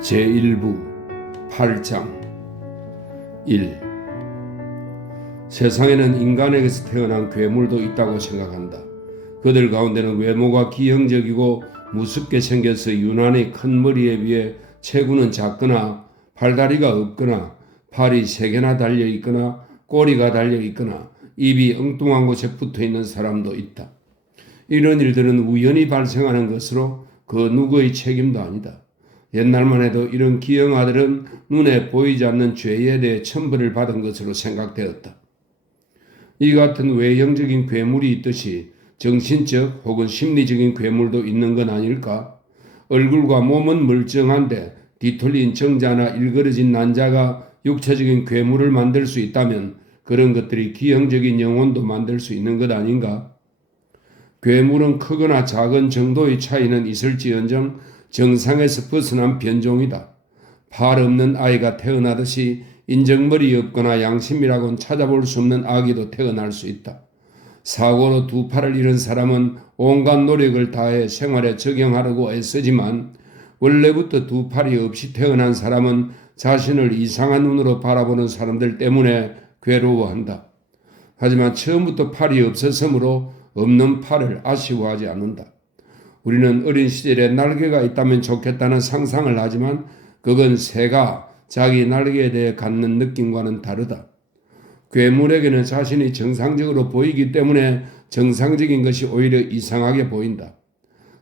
제1부 8장 1. 세상에는 인간에게서 태어난 괴물도 있다고 생각한다. 그들 가운데는 외모가 기형적이고 무섭게 생겨서 유난히 큰 머리에 비해 체구는 작거나 팔다리가 없거나 팔이 3개나 달려있거나 꼬리가 달려있거나 입이 엉뚱한 곳에 붙어있는 사람도 있다. 이런 일들은 우연히 발생하는 것으로 그 누구의 책임도 아니다. 옛날만 해도 이런 기형아들은 눈에 보이지 않는 죄에 대해 천벌을 받은 것으로 생각되었다. 이 같은 외형적인 괴물이 있듯이 정신적 혹은 심리적인 괴물도 있는 건 아닐까? 얼굴과 몸은 멀쩡한데 뒤틀린 정자나 일그러진 난자가 육체적인 괴물을 만들 수 있다면 그런 것들이 기형적인 영혼도 만들 수 있는 것 아닌가? 괴물은 크거나 작은 정도의 차이는 있을지언정 정상에서 벗어난 변종이다. 팔 없는 아이가 태어나듯이 인정머리 없거나 양심이라고는 찾아볼 수 없는 아기도 태어날 수 있다. 사고로 2팔을 잃은 사람은 온갖 노력을 다해 생활에 적용하려고 애쓰지만 원래부터 2팔이 없이 태어난 사람은 자신을 이상한 눈으로 바라보는 사람들 때문에 괴로워한다. 하지만 처음부터 팔이 없었으므로 없는 팔을 아쉬워하지 않는다. 우리는 어린 시절에 날개가 있다면 좋겠다는 상상을 하지만 그건 새가 자기 날개에 대해 갖는 느낌과는 다르다. 괴물에게는 자신이 정상적으로 보이기 때문에 정상적인 것이 오히려 이상하게 보인다.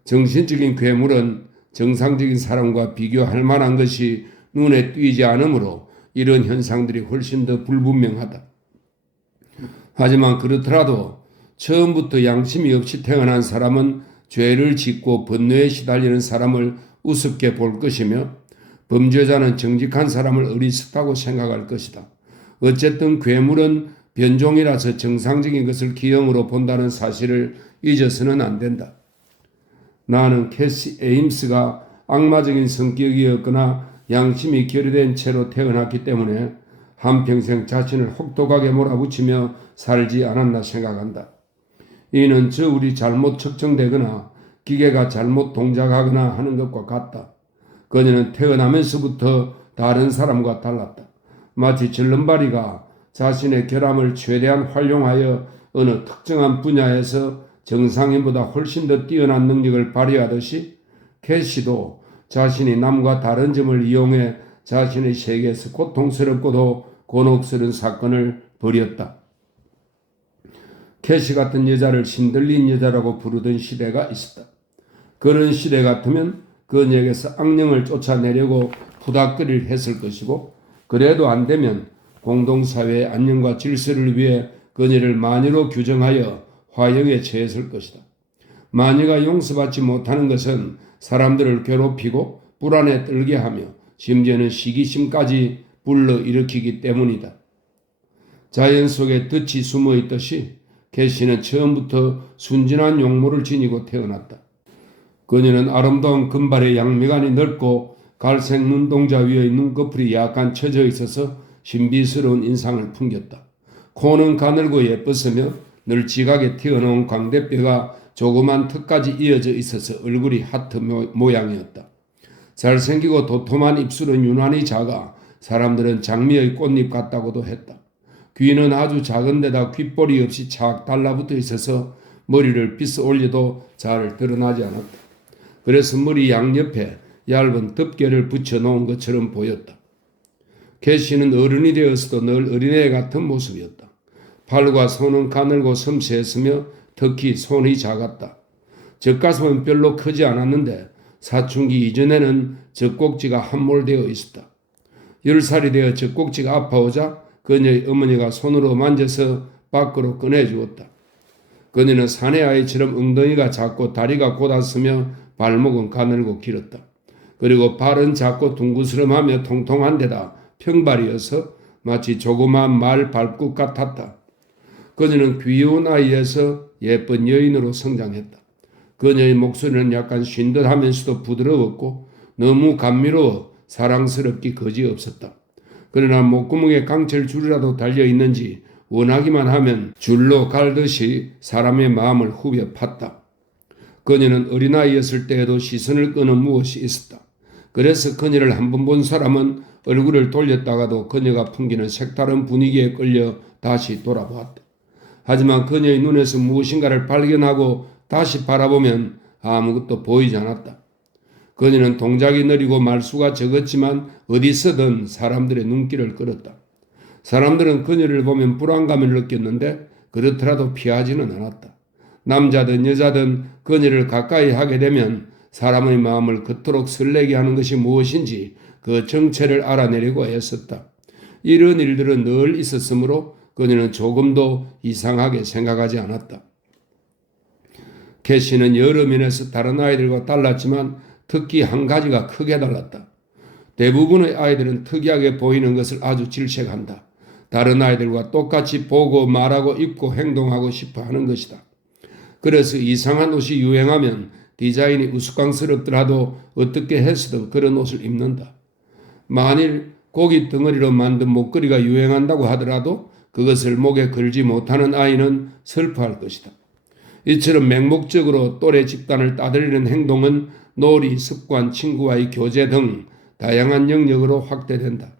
정신적인 괴물은 정상적인 사람과 비교할 만한 것이 눈에 띄지 않으므로 이런 현상들이 훨씬 더 불분명하다. 하지만 그렇더라도 처음부터 양심이 없이 태어난 사람은 죄를 짓고 번뇌에 시달리는 사람을 우습게 볼 것이며 범죄자는 정직한 사람을 어리석다고 생각할 것이다. 어쨌든 괴물은 변종이라서 정상적인 것을 기형으로 본다는 사실을 잊어서는 안 된다. 나는 캐시 에임스가 악마적인 성격이었거나 양심이 결여된 채로 태어났기 때문에 한평생 자신을 혹독하게 몰아붙이며 살지 않았나 생각한다. 이는 저울이 잘못 측정되거나 기계가 잘못 동작하거나 하는 것과 같다. 그녀는 태어나면서부터 다른 사람과 달랐다. 마치 절름발이가 자신의 결함을 최대한 활용하여 어느 특정한 분야에서 정상인보다 훨씬 더 뛰어난 능력을 발휘하듯이 캐시도 자신이 남과 다른 점을 이용해 자신의 세계에서 고통스럽고도 곤혹스러운 사건을 벌였다. 캐시 같은 여자를 신들린 여자라고 부르던 시대가 있었다. 그런 시대 같으면 그녀에게서 악령을 쫓아내려고 푸닥거리를 했을 것이고 그래도 안 되면 공동사회의 안녕과 질서를 위해 그녀를 마녀로 규정하여 화형에 처했을 것이다. 마녀가 용서받지 못하는 것은 사람들을 괴롭히고 불안에 떨게 하며 심지어는 시기심까지 불러일으키기 때문이다. 자연 속에 덫이 숨어있듯이 캐시는 처음부터 순진한 용모를 지니고 태어났다. 그녀는 아름다운 금발의 양미간이 넓고 갈색 눈동자 위의 눈꺼풀이 약간 처져 있어서 신비스러운 인상을 풍겼다. 코는 가늘고 예뻤으며 널찍하게 튀어나온 광대뼈가 조그만 턱까지 이어져 있어서 얼굴이 하트 모양이었다. 잘생기고 도톰한 입술은 유난히 작아 사람들은 장미의 꽃잎 같다고도 했다. 귀는 아주 작은 데다 귓볼이 없이 착 달라붙어 있어서 머리를 빗어 올려도 잘 드러나지 않았다. 그래서 머리 양옆에 얇은 덮개를 붙여 놓은 것처럼 보였다. 캐시는 어른이 되어서도 늘 어린애 같은 모습이었다. 팔과 손은 가늘고 섬세했으며 특히 손이 작았다. 젖가슴은 별로 크지 않았는데 사춘기 이전에는 젖꼭지가 함몰되어 있었다. 10살이 되어 젖꼭지가 아파오자 그녀의 어머니가 손으로 만져서 밖으로 꺼내주었다. 그녀는 사내 아이처럼 엉덩이가 작고 다리가 곧았으며 발목은 가늘고 길었다. 그리고 발은 작고 둥그스름하며 통통한 데다 평발이어서 마치 조그마한 말 발굽 같았다. 그녀는 귀여운 아이에서 예쁜 여인으로 성장했다. 그녀의 목소리는 약간 쉰 듯하면서도 부드러웠고 너무 감미로워 사랑스럽기 거지없었다. 그러나 목구멍에 강철 줄이라도 달려있는지 원하기만 하면 줄로 갈듯이 사람의 마음을 후벼 팠다. 그녀는 어린아이였을 때에도 시선을 끄는 무엇이 있었다. 그래서 그녀를 한 번 본 사람은 얼굴을 돌렸다가도 그녀가 풍기는 색다른 분위기에 끌려 다시 돌아보았다. 하지만 그녀의 눈에서 무엇인가를 발견하고 다시 바라보면 아무것도 보이지 않았다. 그녀는 동작이 느리고 말수가 적었지만 어디서든 사람들의 눈길을 끌었다. 사람들은 그녀를 보면 불안감을 느꼈는데 그렇더라도 피하지는 않았다. 남자든 여자든 그녀를 가까이 하게 되면 사람의 마음을 그토록 설레게 하는 것이 무엇인지 그 정체를 알아내려고 애썼다. 이런 일들은 늘 있었으므로 그녀는 조금도 이상하게 생각하지 않았다. 캐시는 여러 면에서 다른 아이들과 달랐지만 특히 한 가지가 크게 달랐다. 대부분의 아이들은 특이하게 보이는 것을 아주 질색한다. 다른 아이들과 똑같이 보고 말하고 입고 행동하고 싶어 하는 것이다. 그래서 이상한 옷이 유행하면 디자인이 우스꽝스럽더라도 어떻게 해서든 그런 옷을 입는다. 만일 고기 덩어리로 만든 목걸이가 유행한다고 하더라도 그것을 목에 걸지 못하는 아이는 슬퍼할 것이다. 이처럼 맹목적으로 또래 집단을 따돌리는 행동은 놀이, 습관, 친구와의 교제 등 다양한 영역으로 확대된다.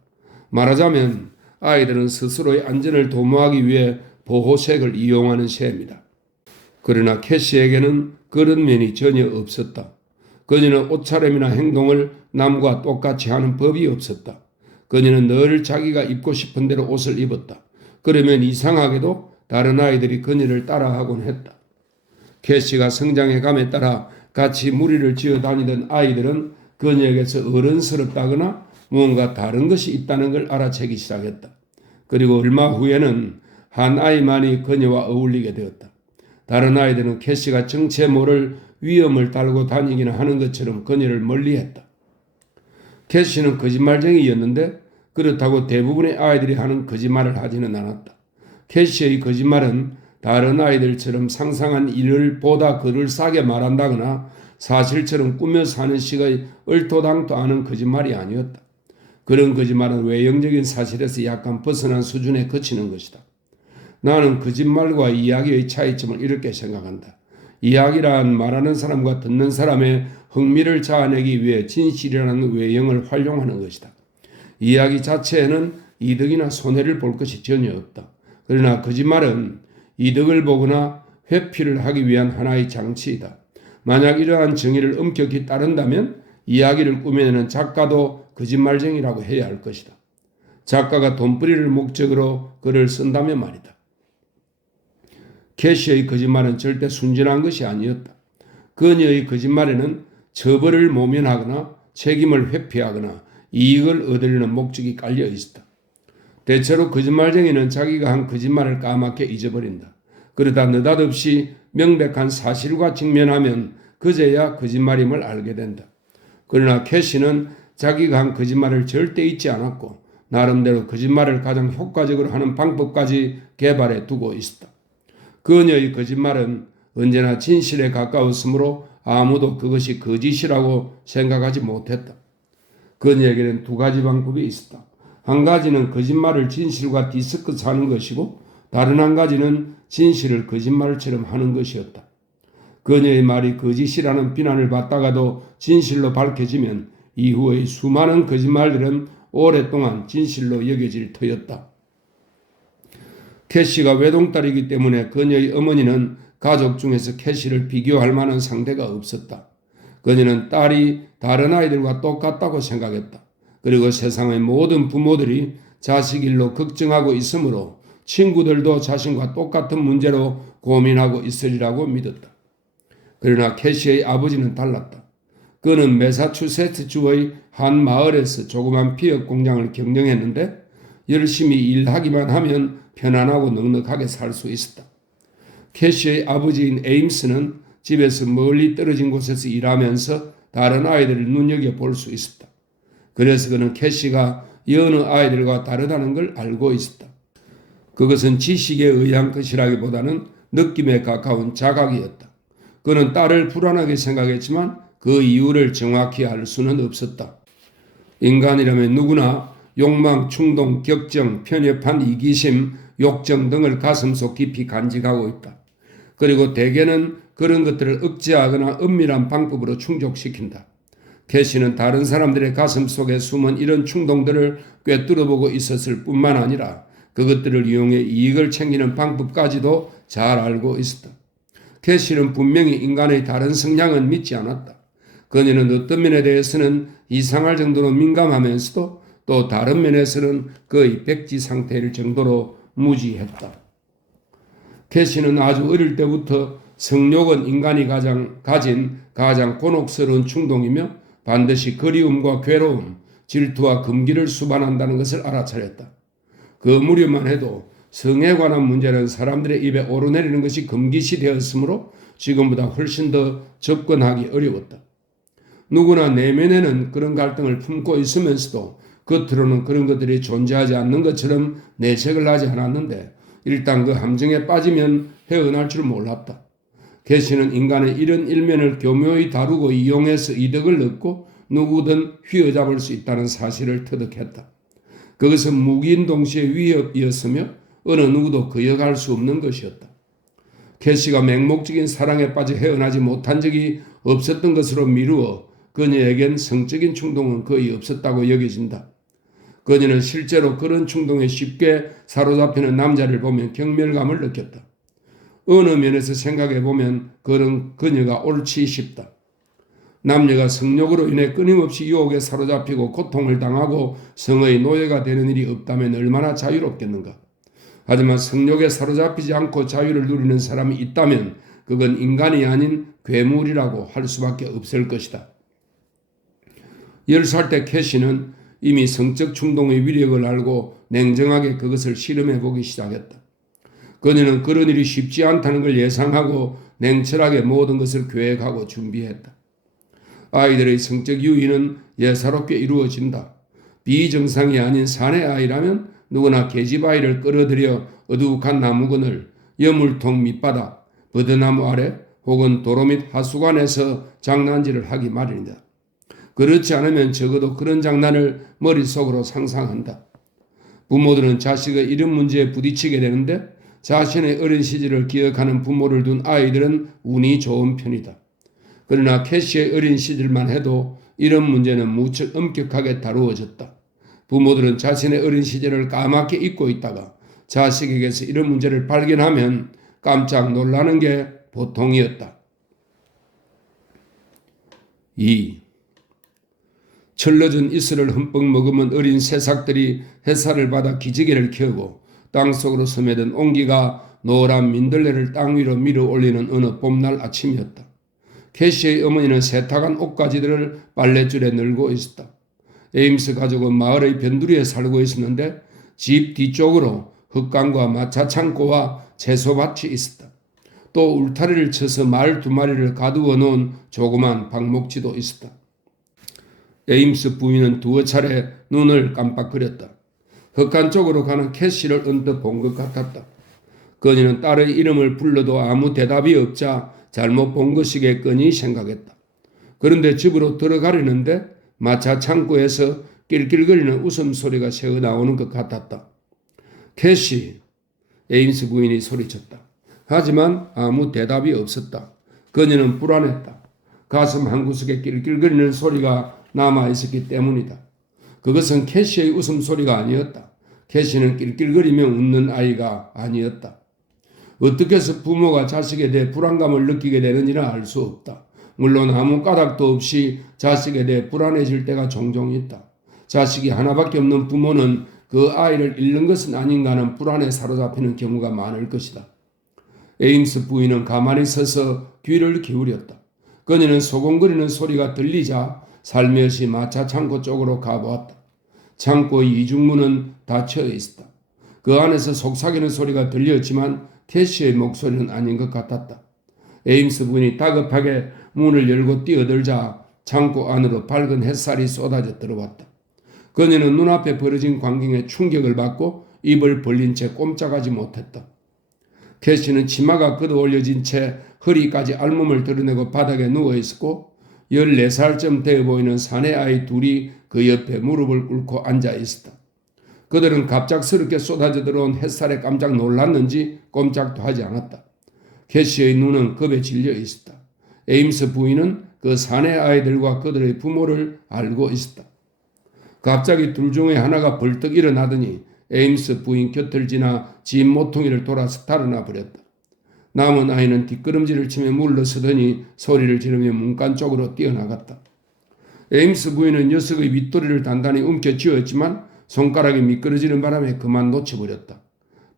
말하자면 아이들은 스스로의 안전을 도모하기 위해 보호색을 이용하는 셈이다. 그러나 캐시에게는 그런 면이 전혀 없었다. 그녀는 옷차림이나 행동을 남과 똑같이 하는 법이 없었다. 그녀는 늘 자기가 입고 싶은 대로 옷을 입었다. 그러면 이상하게도 다른 아이들이 그녀를 따라하곤 했다. 캐시가 성장해감에 따라 같이 무리를 지어 다니던 아이들은 그녀에게서 어른스럽다거나 무언가 다른 것이 있다는 걸 알아채기 시작했다. 그리고 얼마 후에는 한 아이만이 그녀와 어울리게 되었다. 다른 아이들은 캐시가 정체 모를 위험을 달고 다니기는 하는 것처럼 그녀를 멀리했다. 캐시는 거짓말쟁이였는데 그렇다고 대부분의 아이들이 하는 거짓말을 하지는 않았다. 캐시의 거짓말은 다른 아이들처럼 상상한 일을 보다 그를 싸게 말한다거나 사실처럼 꾸며 사는 식의 얼토당토 않은 거짓말이 아니었다. 그런 거짓말은 외형적인 사실에서 약간 벗어난 수준에 그치는 것이다. 나는 거짓말과 이야기의 차이점을 이렇게 생각한다. 이야기란 말하는 사람과 듣는 사람의 흥미를 자아내기 위해 진실이라는 외형을 활용하는 것이다. 이야기 자체에는 이득이나 손해를 볼 것이 전혀 없다. 그러나 거짓말은 이득을 보거나 회피를 하기 위한 하나의 장치이다. 만약 이러한 정의를 엄격히 따른다면 이야기를 꾸며내는 작가도 거짓말쟁이라고 해야 할 것이다. 작가가 돈벌이를 목적으로 글을 쓴다면 말이다. 캐시의 거짓말은 절대 순진한 것이 아니었다. 그녀의 거짓말에는 처벌을 모면하거나 책임을 회피하거나 이익을 얻으려는 목적이 깔려 있었다. 대체로 거짓말쟁이는 자기가 한 거짓말을 까맣게 잊어버린다. 그러다 느닷없이 명백한 사실과 직면하면 그제야 거짓말임을 알게 된다. 그러나 캐시는 자기가 한 거짓말을 절대 잊지 않았고 나름대로 거짓말을 가장 효과적으로 하는 방법까지 개발해 두고 있었다. 그녀의 거짓말은 언제나 진실에 가까웠으므로 아무도 그것이 거짓이라고 생각하지 못했다. 그녀에게는 두 가지 방법이 있었다. 한 가지는 거짓말을 진실과 뒤섞어서 하는 것이고 다른 한 가지는 진실을 거짓말처럼 하는 것이었다. 그녀의 말이 거짓이라는 비난을 받다가도 진실로 밝혀지면 이후의 수많은 거짓말들은 오랫동안 진실로 여겨질 터였다. 캐시가 외동딸이기 때문에 그녀의 어머니는 가족 중에서 캐시를 비교할 만한 상대가 없었다. 그녀는 딸이 다른 아이들과 똑같다고 생각했다. 그리고 세상의 모든 부모들이 자식 일로 걱정하고 있으므로 친구들도 자신과 똑같은 문제로 고민하고 있으리라고 믿었다. 그러나 캐시의 아버지는 달랐다. 그는 매사추세츠주의 한 마을에서 조그만 피혁 공장을 경영했는데 열심히 일하기만 하면 편안하고 넉넉하게 살 수 있었다. 캐시의 아버지인 에임스는 집에서 멀리 떨어진 곳에서 일하면서 다른 아이들을 눈여겨볼 수 있었다. 그래서 그는 캐시가 여느 아이들과 다르다는 걸 알고 있었다. 그것은 지식에 의한 것이라기보다는 느낌에 가까운 자각이었다. 그는 딸을 불안하게 생각했지만 그 이유를 정확히 알 수는 없었다. 인간이라면 누구나 욕망, 충동, 격정, 편협한 이기심, 욕정 등을 가슴속 깊이 간직하고 있다. 그리고 대개는 그런 것들을 억제하거나 은밀한 방법으로 충족시킨다. 캐시는 다른 사람들의 가슴 속에 숨은 이런 충동들을 꿰뚫어보고 있었을 뿐만 아니라 그것들을 이용해 이익을 챙기는 방법까지도 잘 알고 있었다. 캐시는 분명히 인간의 다른 성향은 믿지 않았다. 그녀는 어떤 면에 대해서는 이상할 정도로 민감하면서도 또 다른 면에서는 거의 백지 상태일 정도로 무지했다. 캐시는 아주 어릴 때부터 성욕은 인간이 가진 가장 곤혹스러운 충동이며 반드시 그리움과 괴로움, 질투와 금기를 수반한다는 것을 알아차렸다. 그 무렵만 해도 성에 관한 문제는 사람들의 입에 오르내리는 것이 금기시 되었으므로 지금보다 훨씬 더 접근하기 어려웠다. 누구나 내면에는 그런 갈등을 품고 있으면서도 겉으로는 그런 것들이 존재하지 않는 것처럼 내색을 하지 않았는데 일단 그 함정에 빠지면 헤어날 줄 몰랐다. 캐시는 인간의 이런 일면을 교묘히 다루고 이용해서 이득을 얻고 누구든 휘어잡을 수 있다는 사실을 터득했다. 그것은 무기인 동시에 위협이었으며 어느 누구도 거역할 수 없는 것이었다. 캐시가 맹목적인 사랑에 빠져 헤어나지 못한 적이 없었던 것으로 미루어 그녀에겐 성적인 충동은 거의 없었다고 여겨진다. 그녀는 실제로 그런 충동에 쉽게 사로잡히는 남자를 보면 경멸감을 느꼈다. 어느 면에서 생각해보면 그런 그녀가 옳지 싶다. 남녀가 성욕으로 인해 끊임없이 유혹에 사로잡히고 고통을 당하고 성의 노예가 되는 일이 없다면 얼마나 자유롭겠는가. 하지만 성욕에 사로잡히지 않고 자유를 누리는 사람이 있다면 그건 인간이 아닌 괴물이라고 할 수밖에 없을 것이다. 10살 때 캐시는 이미 성적 충동의 위력을 알고 냉정하게 그것을 실험해보기 시작했다. 그녀는 그런 일이 쉽지 않다는 걸 예상하고 냉철하게 모든 것을 계획하고 준비했다. 아이들의 성적 유희는 예사롭게 이루어진다. 비정상이 아닌 사내 아이라면 누구나 계집아이를 끌어들여 어두욱한 나무그늘, 여물통 밑바닥, 버드나무 아래 혹은 도로 및 하수관에서 장난질을 하기 마련이다. 그렇지 않으면 적어도 그런 장난을 머릿속으로 상상한다. 부모들은 자식의 이런 문제에 부딪히게 되는데 자신의 어린 시절을 기억하는 부모를 둔 아이들은 운이 좋은 편이다. 그러나 캐시의 어린 시절만 해도 이런 문제는 무척 엄격하게 다루어졌다. 부모들은 자신의 어린 시절을 까맣게 잊고 있다가 자식에게서 이런 문제를 발견하면 깜짝 놀라는 게 보통이었다. 2. 철러진 이슬을 흠뻑 머금은 어린 새싹들이 햇살을 받아 기지개를 켜고 땅속으로 스며든 온기가 노란 민들레를 땅 위로 밀어 올리는 어느 봄날 아침이었다. 캐시의 어머니는 세탁한 옷가지들을 빨랫줄에 널고 있었다. 에임스 가족은 마을의 변두리에 살고 있었는데 집 뒤쪽으로 흙강과 마차 창고와 채소밭이 있었다. 또 울타리를 쳐서 말 2마리를 가두어 놓은 조그만 방목지도 있었다. 에임스 부인은 2차례 눈을 깜빡거렸다. 흑한 쪽으로 가는 캐시를 언뜻 본 것 같았다. 그녀는 딸의 이름을 불러도 아무 대답이 없자 잘못 본 것이겠거니 생각했다. 그런데 집으로 들어가려는데 마차 창고에서 낄낄거리는 웃음소리가 새어나오는 것 같았다. 캐시, 에임스 부인이 소리쳤다. 하지만 아무 대답이 없었다. 그녀는 불안했다. 가슴 한구석에 낄낄거리는 소리가 남아있었기 때문이다. 그것은 캐시의 웃음소리가 아니었다. 캐시는 낄낄거리며 웃는 아이가 아니었다. 어떻게 해서 부모가 자식에 대해 불안감을 느끼게 되는지는 알 수 없다. 물론 아무 까닭도 없이 자식에 대해 불안해질 때가 종종 있다. 자식이 하나밖에 없는 부모는 그 아이를 잃는 것은 아닌가 하는 불안에 사로잡히는 경우가 많을 것이다. 에임스 부인은 가만히 서서 귀를 기울였다. 그녀는 소곤거리는 소리가 들리자 살며시 마차 창고 쪽으로 가보았다. 창고의 이중문은 닫혀 있었다. 그 안에서 속삭이는 소리가 들렸지만 캐시의 목소리는 아닌 것 같았다. 에임스 부인이 다급하게 문을 열고 뛰어들자 창고 안으로 밝은 햇살이 쏟아져 들어왔다. 그녀는 눈앞에 벌어진 광경에 충격을 받고 입을 벌린 채 꼼짝하지 못했다. 캐시는 치마가 걷어올려진 채 허리까지 알몸을 드러내고 바닥에 누워있었고 14살쯤 되어 보이는 사내 아이 둘이 그 옆에 무릎을 꿇고 앉아 있었다. 그들은 갑작스럽게 쏟아져 들어온 햇살에 깜짝 놀랐는지 꼼짝도 하지 않았다. 캐시의 눈은 겁에 질려 있었다. 에임스 부인은 그 사내 아이들과 그들의 부모를 알고 있었다. 갑자기 둘 중에 하나가 벌떡 일어나더니 에임스 부인 곁을 지나 집 모퉁이를 돌아서 달아나 버렸다. 남은 아이는 뒷걸음질을 치며 물러서더니 소리를 지르며 문간 쪽으로 뛰어나갔다. 에임스 부인은 녀석의 윗도리를 단단히 움켜쥐었지만 손가락이 미끄러지는 바람에 그만 놓쳐버렸다.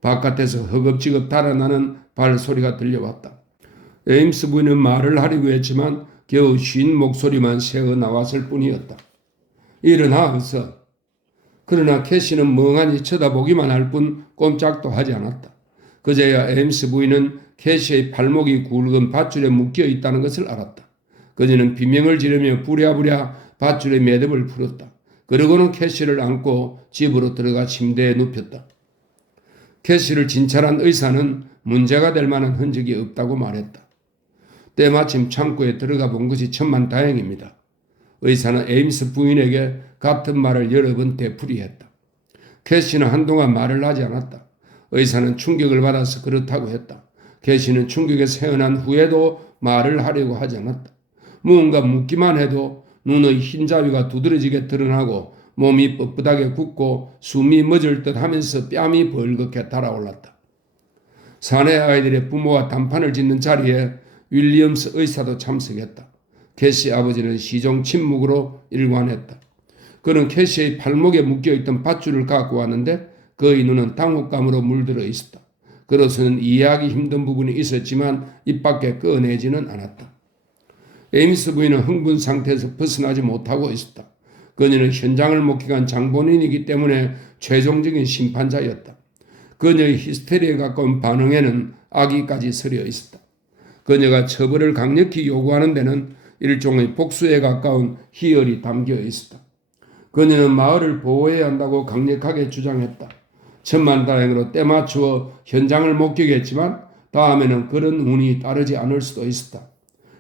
바깥에서 허겁지겁 달아나는 발소리가 들려왔다. 에임스 부인은 말을 하려고 했지만 겨우 쉰 목소리만 새어 나왔을 뿐이었다. 일어나 어서. 그러나 캐시는 멍하니 쳐다보기만 할 뿐 꼼짝도 하지 않았다. 그제야 에임스 부인은 캐시의 발목이 굵은 밧줄에 묶여 있다는 것을 알았다. 그녀는 비명을 지르며 부랴부랴 밧줄의 매듭을 풀었다. 그러고는 캐시를 안고 집으로 들어가 침대에 눕혔다. 캐시를 진찰한 의사는 문제가 될 만한 흔적이 없다고 말했다. 때마침 창고에 들어가 본 것이 천만다행입니다. 의사는 에임스 부인에게 같은 말을 여러 번 되풀이했다. 캐시는 한동안 말을 하지 않았다. 의사는 충격을 받아서 그렇다고 했다. 캐시는 충격에서 헤어난 후에도 말을 하려고 하지 않았다. 무언가 묻기만 해도 눈의 흰자위가 두드러지게 드러나고 몸이 뻣뻣하게 굳고 숨이 멎을 듯 하면서 뺨이 벌겋게 달아올랐다. 사내 아이들의 부모와 단판을 짓는 자리에 윌리엄스 의사도 참석했다. 캐시 아버지는 시종 침묵으로 일관했다. 그는 캐시의 팔목에 묶여있던 밧줄을 갖고 왔는데 그의 눈은 당혹감으로 물들어 있었다. 그로서는 이해하기 힘든 부분이 있었지만 입 밖에 꺼내지는 않았다. 에임스 부인은 흥분 상태에서 벗어나지 못하고 있었다. 그녀는 현장을 목격한 장본인이기 때문에 최종적인 심판자였다. 그녀의 히스테리에 가까운 반응에는 악의까지 서려 있었다. 그녀가 처벌을 강력히 요구하는 데는 일종의 복수에 가까운 희열이 담겨 있었다. 그녀는 마을을 보호해야 한다고 강력하게 주장했다. 천만다행으로 때맞추어 현장을 목격했지만 다음에는 그런 운이 따르지 않을 수도 있었다.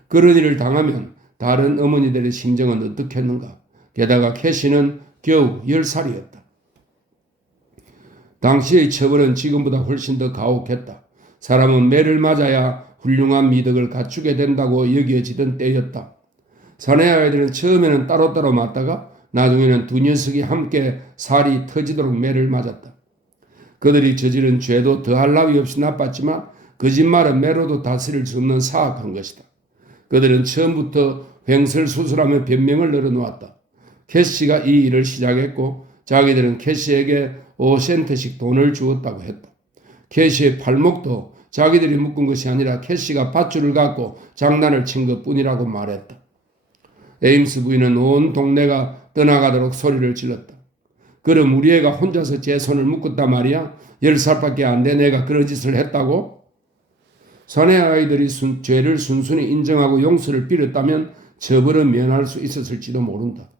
그런 일을 당하면 다른 어머니들의 심정은 어떻겠는가. 게다가 캐시는 겨우 10살이었다. 당시의 처벌은 지금보다 훨씬 더 가혹했다. 사람은 매를 맞아야 훌륭한 미덕을 갖추게 된다고 여겨지던 때였다. 사내 아이들은 처음에는 따로따로 맞다가 나중에는 두 녀석이 함께 살이 터지도록 매를 맞았다. 그들이 저지른 죄도 더할 나위 없이 나빴지만 거짓말은 매로도 다스릴 수 없는 사악한 것이다. 그들은 처음부터 횡설수설하며 변명을 늘어놓았다. 캐시가 이 일을 시작했고 자기들은 캐시에게 5센트씩 돈을 주었다고 했다. 캐시의 팔목도 자기들이 묶은 것이 아니라 캐시가 밧줄을 갖고 장난을 친 것뿐이라고 말했다. 에임스 부인은 온 동네가 떠나가도록 소리를 질렀다. 그럼 우리 애가 혼자서 제 손을 묶었단 말이야? 10살밖에 안 된 애가 그런 짓을 했다고? 사내 아이들이 죄를 순순히 인정하고 용서를 빌었다면 처벌은 면할 수 있었을지도 모른다.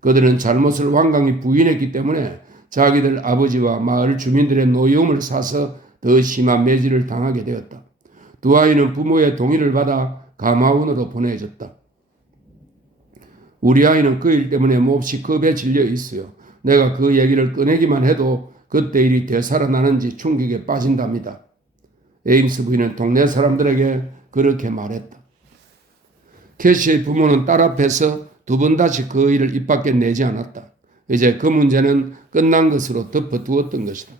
그들은 잘못을 완강히 부인했기 때문에 자기들 아버지와 마을 주민들의 노여움을 사서 더 심한 매질을 당하게 되었다. 두 아이는 부모의 동의를 받아 가마원으로 보내졌다. 우리 아이는 그 일 때문에 몹시 겁에 질려 있어요. 내가 그 얘기를 꺼내기만 해도 그때 일이 되살아나는지 충격에 빠진답니다. 에임스 부인은 동네 사람들에게 그렇게 말했다. 캐시의 부모는 딸 앞에서 두 번 다시 그 일을 입 밖에 내지 않았다. 이제 그 문제는 끝난 것으로 덮어두었던 것이다.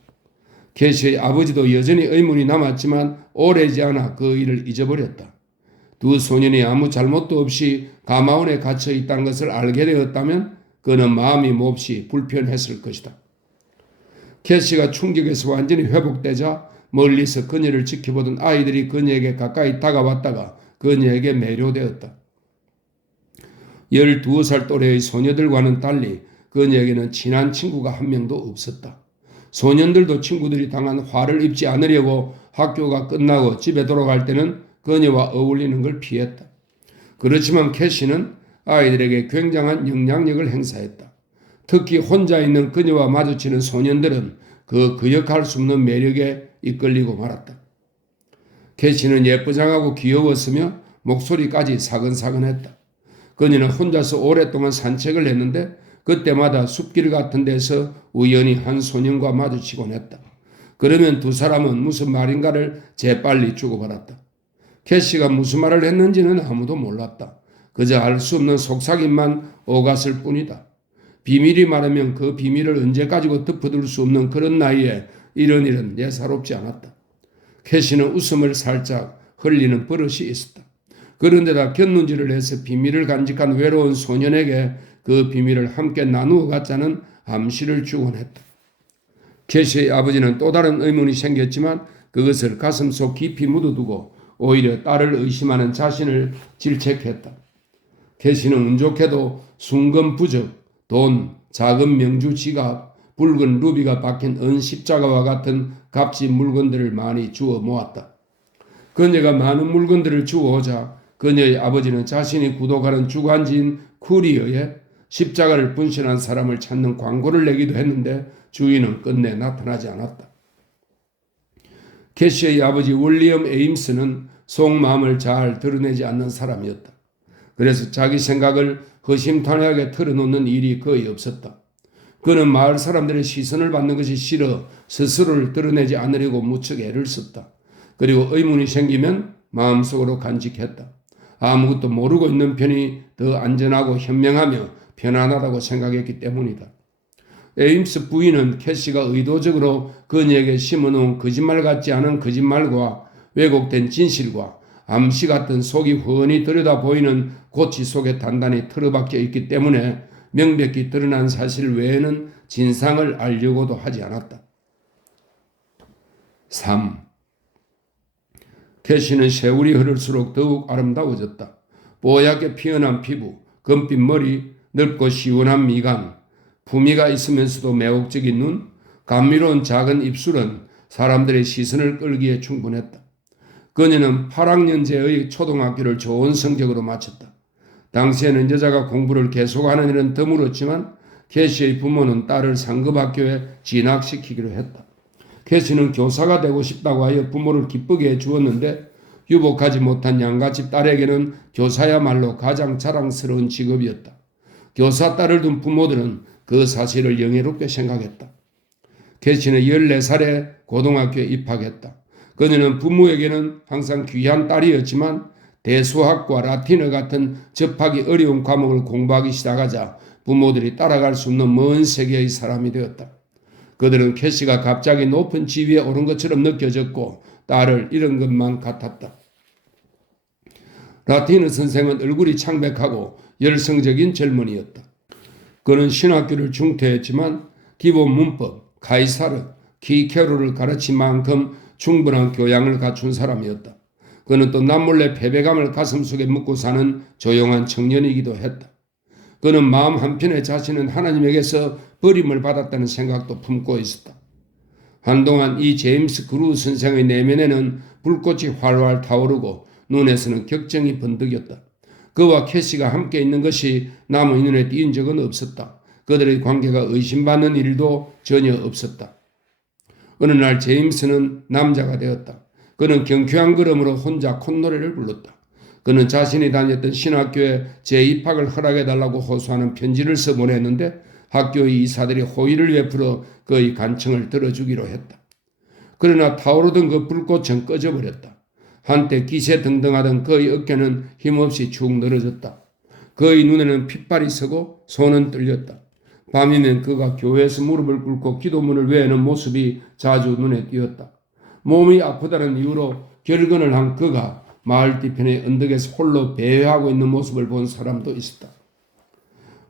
캐시의 아버지도 여전히 의문이 남았지만 오래지 않아 그 일을 잊어버렸다. 두 소년이 아무 잘못도 없이 가마원에 갇혀 있다는 것을 알게 되었다면 그는 마음이 몹시 불편했을 것이다. 캐시가 충격에서 완전히 회복되자 멀리서 그녀를 지켜보던 아이들이 그녀에게 가까이 다가왔다가 그녀에게 매료되었다. 12살 또래의 소녀들과는 달리 그녀에게는 친한 친구가 한 명도 없었다. 소년들도 친구들이 당한 화를 입지 않으려고 학교가 끝나고 집에 돌아갈 때는 그녀와 어울리는 걸 피했다. 그렇지만 캐시는 아이들에게 굉장한 영향력을 행사했다. 특히 혼자 있는 그녀와 마주치는 소년들은 그 기억할 수 없는 매력에 이끌리고 말았다. 캐시는 예쁘장하고 귀여웠으며 목소리까지 사근사근했다. 그녀는 혼자서 오랫동안 산책을 했는데 그때마다 숲길 같은 데서 우연히 한 소년과 마주치곤 했다. 그러면 두 사람은 무슨 말인가를 재빨리 주고받았다. 캐시가 무슨 말을 했는지는 아무도 몰랐다. 그저 알 수 없는 속삭임만 오갔을 뿐이다. 비밀이 말하면 그 비밀을 언제 가지고 덮어둘 수 없는 그런 나이에 이런 일은 예사롭지 않았다. 캐시는 웃음을 살짝 흘리는 버릇이 있었다. 그런데다 곁눈질을 해서 비밀을 간직한 외로운 소년에게 그 비밀을 함께 나누어 갖자는 암시를 주곤 했다. 캐시의 아버지는 또 다른 의문이 생겼지만 그것을 가슴속 깊이 묻어두고 오히려 딸을 의심하는 자신을 질책했다. 캐시는 운 좋게도 순금 부적, 돈, 작은 명주 지갑, 붉은 루비가 박힌 은 십자가와 같은 값진 물건들을 많이 주워 모았다. 그녀가 많은 물건들을 주워오자 그녀의 아버지는 자신이 구독하는 주간지인 쿠리어에 십자가를 분신한 사람을 찾는 광고를 내기도 했는데 주인은 끝내 나타나지 않았다. 캐시의 아버지 윌리엄 에임스는 속마음을 잘 드러내지 않는 사람이었다. 그래서 자기 생각을 허심탄회하게 털어놓는 일이 거의 없었다. 그는 마을 사람들의 시선을 받는 것이 싫어 스스로를 드러내지 않으려고 무척 애를 썼다. 그리고 의문이 생기면 마음속으로 간직했다. 아무것도 모르고 있는 편이 더 안전하고 현명하며 편안하다고 생각했기 때문이다. 에임스 부인은 캐시가 의도적으로 그녀에게 심어놓은 거짓말 같지 않은 거짓말과 왜곡된 진실과 암시 같은 속이 훤히 들여다 보이는 고치 속에 단단히 틀어박혀 있기 때문에 명백히 드러난 사실 외에는 진상을 알려고도 하지 않았다. 3. 캐시는 세월이 흐를수록 더욱 아름다워졌다. 뽀얗게 피어난 피부, 금빛 머리, 넓고 시원한 미간, 품위가 있으면서도 매혹적인 눈, 감미로운 작은 입술은 사람들의 시선을 끌기에 충분했다. 그녀는 8학년제의 초등학교를 좋은 성적으로 마쳤다. 당시에는 여자가 공부를 계속하는 일은 드물었지만 캐시의 부모는 딸을 상급학교에 진학시키기로 했다. 캐시는 교사가 되고 싶다고 하여 부모를 기쁘게 해주었는데 유복하지 못한 양가집 딸에게는 교사야말로 가장 자랑스러운 직업이었다. 교사 딸을 둔 부모들은 그 사실을 영예롭게 생각했다. 캐시는 14살에 고등학교에 입학했다. 그녀는 부모에게는 항상 귀한 딸이었지만 대수학과 라틴어 같은 접하기 어려운 과목을 공부하기 시작하자 부모들이 따라갈 수 없는 먼 세계의 사람이 되었다. 그들은 캐시가 갑자기 높은 지위에 오른 것처럼 느껴졌고 딸을 잃은 것만 같았다. 라틴어 선생은 얼굴이 창백하고 열성적인 젊은이였다. 그는 신학교를 중퇴했지만 기본 문법, 카이사르, 키케로를 가르친 만큼 충분한 교양을 갖춘 사람이었다. 그는 또 남몰래 패배감을 가슴속에 묻고 사는 조용한 청년이기도 했다. 그는 마음 한편에 자신은 하나님에게서 버림을 받았다는 생각도 품고 있었다. 한동안 이 제임스 그루 선생의 내면에는 불꽃이 활활 타오르고 눈에서는 격정이 번득였다. 그와 캐시가 함께 있는 것이 남의 눈에 띄인 적은 없었다. 그들의 관계가 의심받는 일도 전혀 없었다. 어느 날 제임스는 남자가 되었다. 그는 경쾌한 걸음으로 혼자 콧노래를 불렀다. 그는 자신이 다녔던 신학교에 재입학을 허락해달라고 호소하는 편지를 써 보냈는데 학교의 이사들이 호의를 베풀어 그의 간청을 들어주기로 했다. 그러나 타오르던 그 불꽃은 꺼져버렸다. 한때 기세등등하던 그의 어깨는 힘없이 축 늘어졌다. 그의 눈에는 핏발이 서고 손은 떨렸다. 밤이면 그가 교회에서 무릎을 꿇고 기도문을 외우는 모습이 자주 눈에 띄었다. 몸이 아프다는 이유로 결근을 한 그가 마을 뒤편의 언덕에서 홀로 배회하고 있는 모습을 본 사람도 있었다.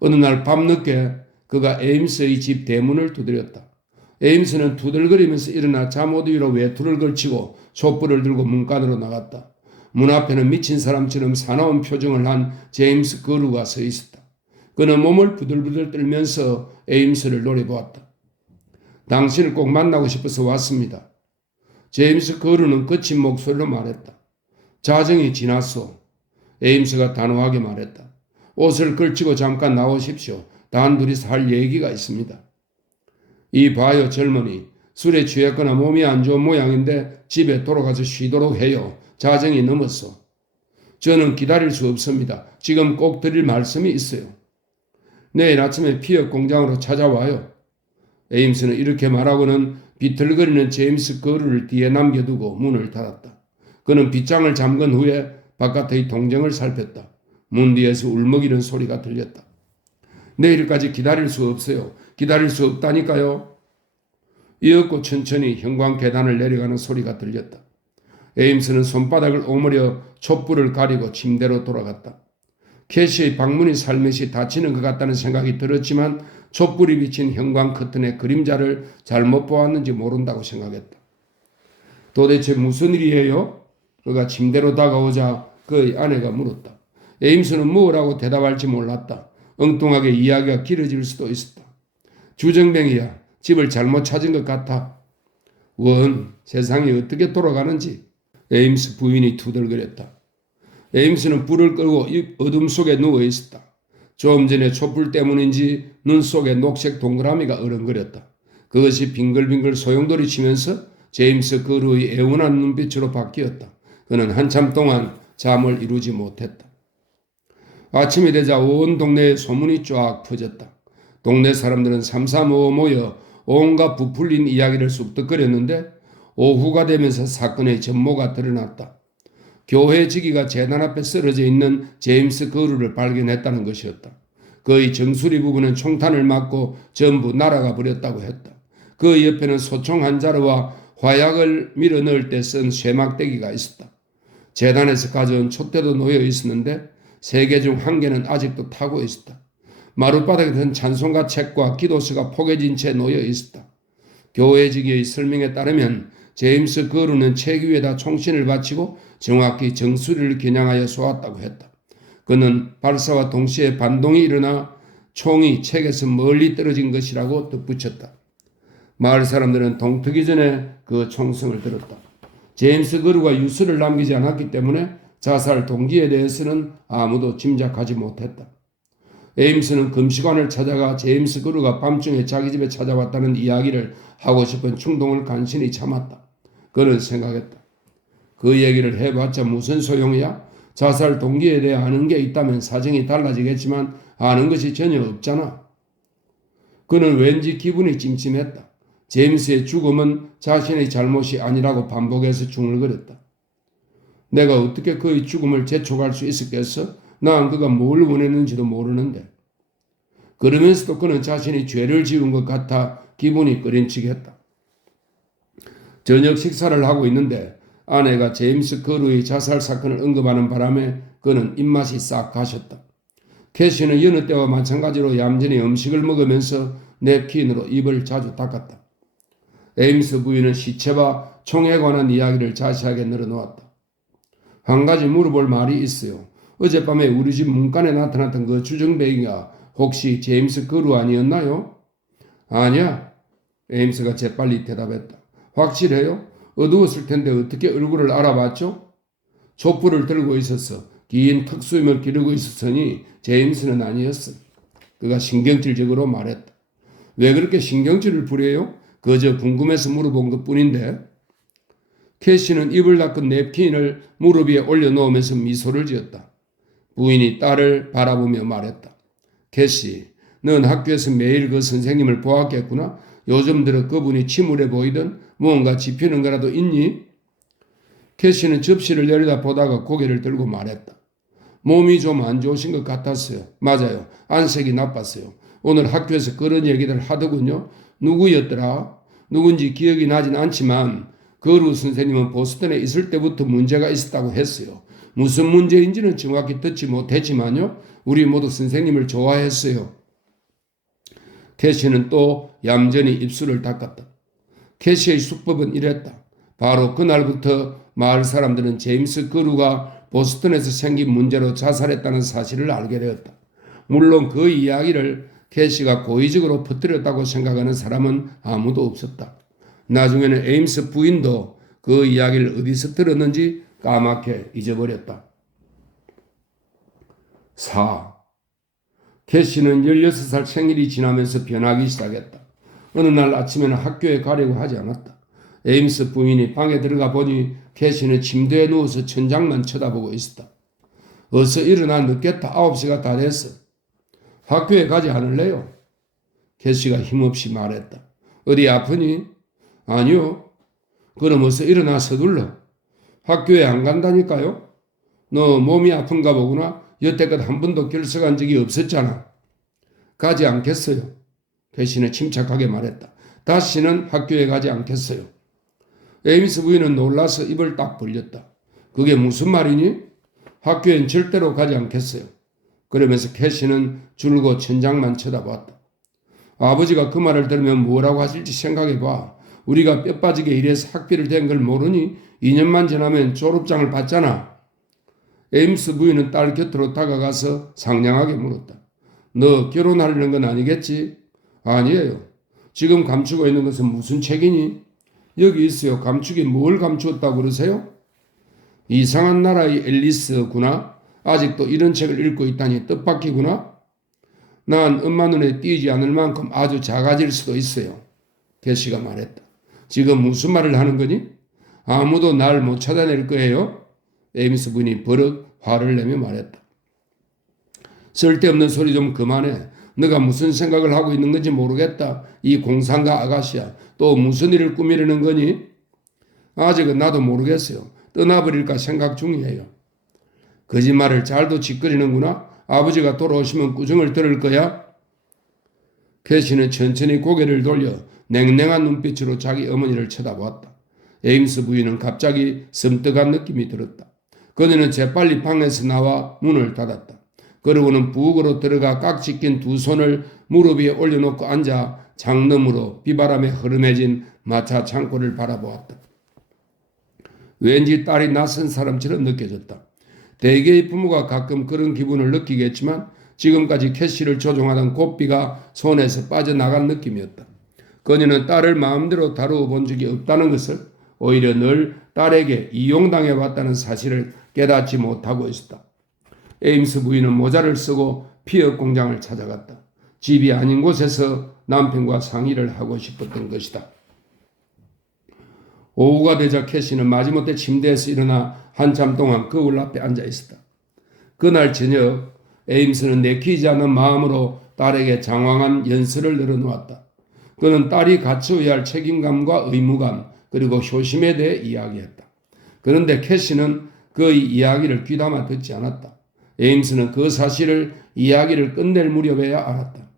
어느 날 밤늦게 그가 에임스의 집 대문을 두드렸다. 에임스는 두들거리면서 일어나 잠옷 위로 외투를 걸치고 촛불을 들고 문간으로 나갔다. 문 앞에는 미친 사람처럼 사나운 표정을 한 제임스 거루가 서 있었다. 그는 몸을 부들부들 떨면서 에임스를 노려보았다. 당신을 꼭 만나고 싶어서 왔습니다. 제임스 거루는 거친 목소리로 말했다. 자정이 지났소. 에임스가 단호하게 말했다. 옷을 걸치고 잠깐 나오십시오. 단둘이서 할 얘기가 있습니다. 이 봐요 젊은이. 술에 취했거나 몸이 안 좋은 모양인데 집에 돌아가서 쉬도록 해요. 자정이 넘었어. 저는 기다릴 수 없습니다. 지금 꼭 드릴 말씀이 있어요. 내일 아침에 피업 공장으로 찾아와요. 에임스는 이렇게 말하고는 비틀거리는 제임스 거루를 뒤에 남겨두고 문을 닫았다. 그는 빗장을 잠근 후에 바깥의 동정을 살폈다. 문 뒤에서 울먹이는 소리가 들렸다. 내일까지 기다릴 수 없어요. 기다릴 수 없다니까요. 이윽고 천천히 형광 계단을 내려가는 소리가 들렸다. 에임스는 손바닥을 오므려 촛불을 가리고 침대로 돌아갔다. 캐시의 방문이 살며시 닫히는 것 같다는 생각이 들었지만 촛불이 비친 형광 커튼의 그림자를 잘못 보았는지 모른다고 생각했다. 도대체 무슨 일이에요? 그가 침대로 다가오자 그의 아내가 물었다. 에임스는 뭐라고 대답할지 몰랐다. 엉뚱하게 이야기가 길어질 수도 있었다. 주정뱅이야, 집을 잘못 찾은 것 같아. 원, 세상이 어떻게 돌아가는지. 에임스 부인이 투덜거렸다. 에임스는 불을 끄고 어둠 속에 누워 있었다. 좀 전에 촛불 때문인지 눈 속에 녹색 동그라미가 어른거렸다. 그것이 빙글빙글 소용돌이 치면서 제임스 그루의 애원한 눈빛으로 바뀌었다. 그는 한참 동안 잠을 이루지 못했다. 아침이 되자 온 동네에 소문이 쫙 퍼졌다. 동네 사람들은 삼삼오오 모여 온갖 부풀린 이야기를 쑥덕거렸는데 오후가 되면서 사건의 전모가 드러났다. 교회 지기가 제단 앞에 쓰러져 있는 제임스 거루를 발견했다는 것이었다. 그의 정수리 부분은 총탄을 맞고 전부 날아가 버렸다고 했다. 그 옆에는 소총 한 자루와 화약을 밀어넣을 때 쓴 쇠막대기가 있었다. 제단에서 가져온 촛대도 놓여 있었는데 3개 중 1개는 아직도 타고 있었다. 마룻바닥에 든 찬송가 책과 기도서가 포개진 채 놓여 있었다. 교회 지기의 설명에 따르면 제임스 거루는 책 위에다 총신을 바치고 정확히 정수리를 겨냥하여 쏘았다고 했다. 그는 발사와 동시에 반동이 일어나 총이 책에서 멀리 떨어진 것이라고 덧붙였다. 마을 사람들은 동트기 전에 그 총성을 들었다. 제임스 거루가 유서를 남기지 않았기 때문에 자살 동기에 대해서는 아무도 짐작하지 못했다. 에임스는 금시관을 찾아가 제임스 거루가 밤중에 자기 집에 찾아왔다는 이야기를 하고 싶은 충동을 간신히 참았다. 그는 생각했다. 그 얘기를 해봤자 무슨 소용이야? 자살 동기에 대해 아는 게 있다면 사정이 달라지겠지만 아는 것이 전혀 없잖아. 그는 왠지 기분이 찜찜했다. 제임스의 죽음은 자신의 잘못이 아니라고 반복해서 중얼거렸다. 내가 어떻게 그의 죽음을 재촉할 수 있었겠어? 난 그가 뭘 원했는지도 모르는데. 그러면서도 그는 자신이 죄를 지은 것 같아 기분이 꺼림칙했다. 저녁 식사를 하고 있는데 아내가 제임스 거루의 자살 사건을 언급하는 바람에 그는 입맛이 싹 가셨다. 캐시는 여느 때와 마찬가지로 얌전히 음식을 먹으면서 냅킨으로 입을 자주 닦았다. 에임스 부인은 시체와 총에 관한 이야기를 자세하게 늘어놓았다. 한 가지 물어볼 말이 있어요. 어젯밤에 우리 집 문간에 나타났던 그 주정뱅이가 혹시 제임스 거루 아니었나요? 아니야. 에임스가 재빨리 대답했다. 확실해요? 어두웠을 텐데 어떻게 얼굴을 알아봤죠? 촛불을 들고 있었어. 긴 턱수염을 기르고 있었으니 제임스는 아니었어. 그가 신경질적으로 말했다. 왜 그렇게 신경질을 부려요? 그저 궁금해서 물어본 것뿐인데. 캐시는 입을 닦은 냅킨을 무릎 위에 올려놓으면서 미소를 지었다. 부인이 딸을 바라보며 말했다. 캐시, 넌 학교에서 매일 그 선생님을 보았겠구나. 요즘 들어 그분이 침울해 보이던 무언가 짚히는 거라도 있니? 캐시는 접시를 내려다 보다가 고개를 들고 말했다. 몸이 좀 안 좋으신 것 같았어요. 맞아요. 안색이 나빴어요. 오늘 학교에서 그런 얘기들 하더군요. 누구였더라? 누군지 기억이 나진 않지만 거루 선생님은 보스턴에 있을 때부터 문제가 있었다고 했어요. 무슨 문제인지는 정확히 듣지 못했지만요. 우리 모두 선생님을 좋아했어요. 캐시는 또 얌전히 입술을 닦았다. 캐시의 수법은 이랬다. 바로 그날부터 마을 사람들은 제임스 거루가 보스턴에서 생긴 문제로 자살했다는 사실을 알게 되었다. 물론 그 이야기를 캐시가 고의적으로 퍼뜨렸다고 생각하는 사람은 아무도 없었다. 나중에는 에임스 부인도 그 이야기를 어디서 들었는지 까맣게 잊어버렸다. 4. 캐시는 16살 생일이 지나면서 변하기 시작했다. 어느 날 아침에는 학교에 가려고 하지 않았다. 에임스 부인이 방에 들어가 보니 캐시는 침대에 누워서 천장만 쳐다보고 있었다. 어서 일어나, 늦겠다. 9시가 다 됐어. 학교에 가지 않을래요? 캐시가 힘없이 말했다. 어디 아프니? 아니요. 그럼 어서 일어나 서둘러. 학교에 안 간다니까요? 너 몸이 아픈가 보구나. 여태껏 한 번도 결석한 적이 없었잖아. 가지 않겠어요. 캐시는 침착하게 말했다. 다시는 학교에 가지 않겠어요. 에임스 부인은 놀라서 입을 딱 벌렸다. 그게 무슨 말이니? 학교엔 절대로 가지 않겠어요. 그러면서 캐시는 줄곧 천장만 쳐다보았다. 아버지가 그 말을 들으면 뭐라고 하실지 생각해봐. 우리가 뼈 빠지게 일해서 학비를 댄 걸 모르니 2년만 지나면 졸업장을 받잖아. 에임스 부인은 딸 곁으로 다가가서 상냥하게 물었다. 너 결혼하려는 건 아니겠지? 아니에요. 지금 감추고 있는 것은 무슨 책이니? 여기 있어요. 감추긴 뭘 감추었다고 그러세요? 이상한 나라의 앨리스구나. 아직도 이런 책을 읽고 있다니 뜻밖이구나. 난 엄마 눈에 띄지 않을 만큼 아주 작아질 수도 있어요. 캐시가 말했다. 지금 무슨 말을 하는 거니? 아무도 날 못 찾아낼 거예요? 에임스 부인이 버럭 화를 내며 말했다. 쓸데없는 소리 좀 그만해. 너가 무슨 생각을 하고 있는 건지 모르겠다. 이 공상가 아가씨야. 또 무슨 일을 꾸미려는 거니? 아직은 나도 모르겠어요. 떠나버릴까 생각 중이에요. 거짓말을 잘도 짓거리는구나. 아버지가 돌아오시면 꾸중을 들을 거야. 캐시는 천천히 고개를 돌려 냉랭한 눈빛으로 자기 어머니를 쳐다보았다. 에임스 부인은 갑자기 섬뜩한 느낌이 들었다. 그녀는 재빨리 방에서 나와 문을 닫았다. 그러고는 부엌으로 들어가 깍지 낀 두 손을 무릎 위에 올려놓고 앉아 장너머로 비바람에 흐름해진 마차 창고를 바라보았다. 왠지 딸이 낯선 사람처럼 느껴졌다. 대개의 부모가 가끔 그런 기분을 느끼겠지만 지금까지 캐시를 조종하던 고삐가 손에서 빠져나간 느낌이었다. 그녀는 딸을 마음대로 다루어 본 적이 없다는 것을, 오히려 늘 딸에게 이용당해 왔다는 사실을 깨닫지 못하고 있었다. 에임스 부인은 모자를 쓰고 피어 공장을 찾아갔다. 집이 아닌 곳에서 남편과 상의를 하고 싶었던 것이다. 오후가 되자 캐시는 마지못해 침대에서 일어나 한참 동안 거울 앞에 앉아 있었다. 그날 저녁 에임스는 내키지 않는 마음으로 딸에게 장황한 연설을 늘어놓았다. 그는 딸이 갖추어야 할 책임감과 의무감 그리고 효심에 대해 이야기했다. 그런데 캐시는 그의 이야기를 귀담아 듣지 않았다. 에임스는 그 사실을 이야기를 끝낼 무렵에야 알았다.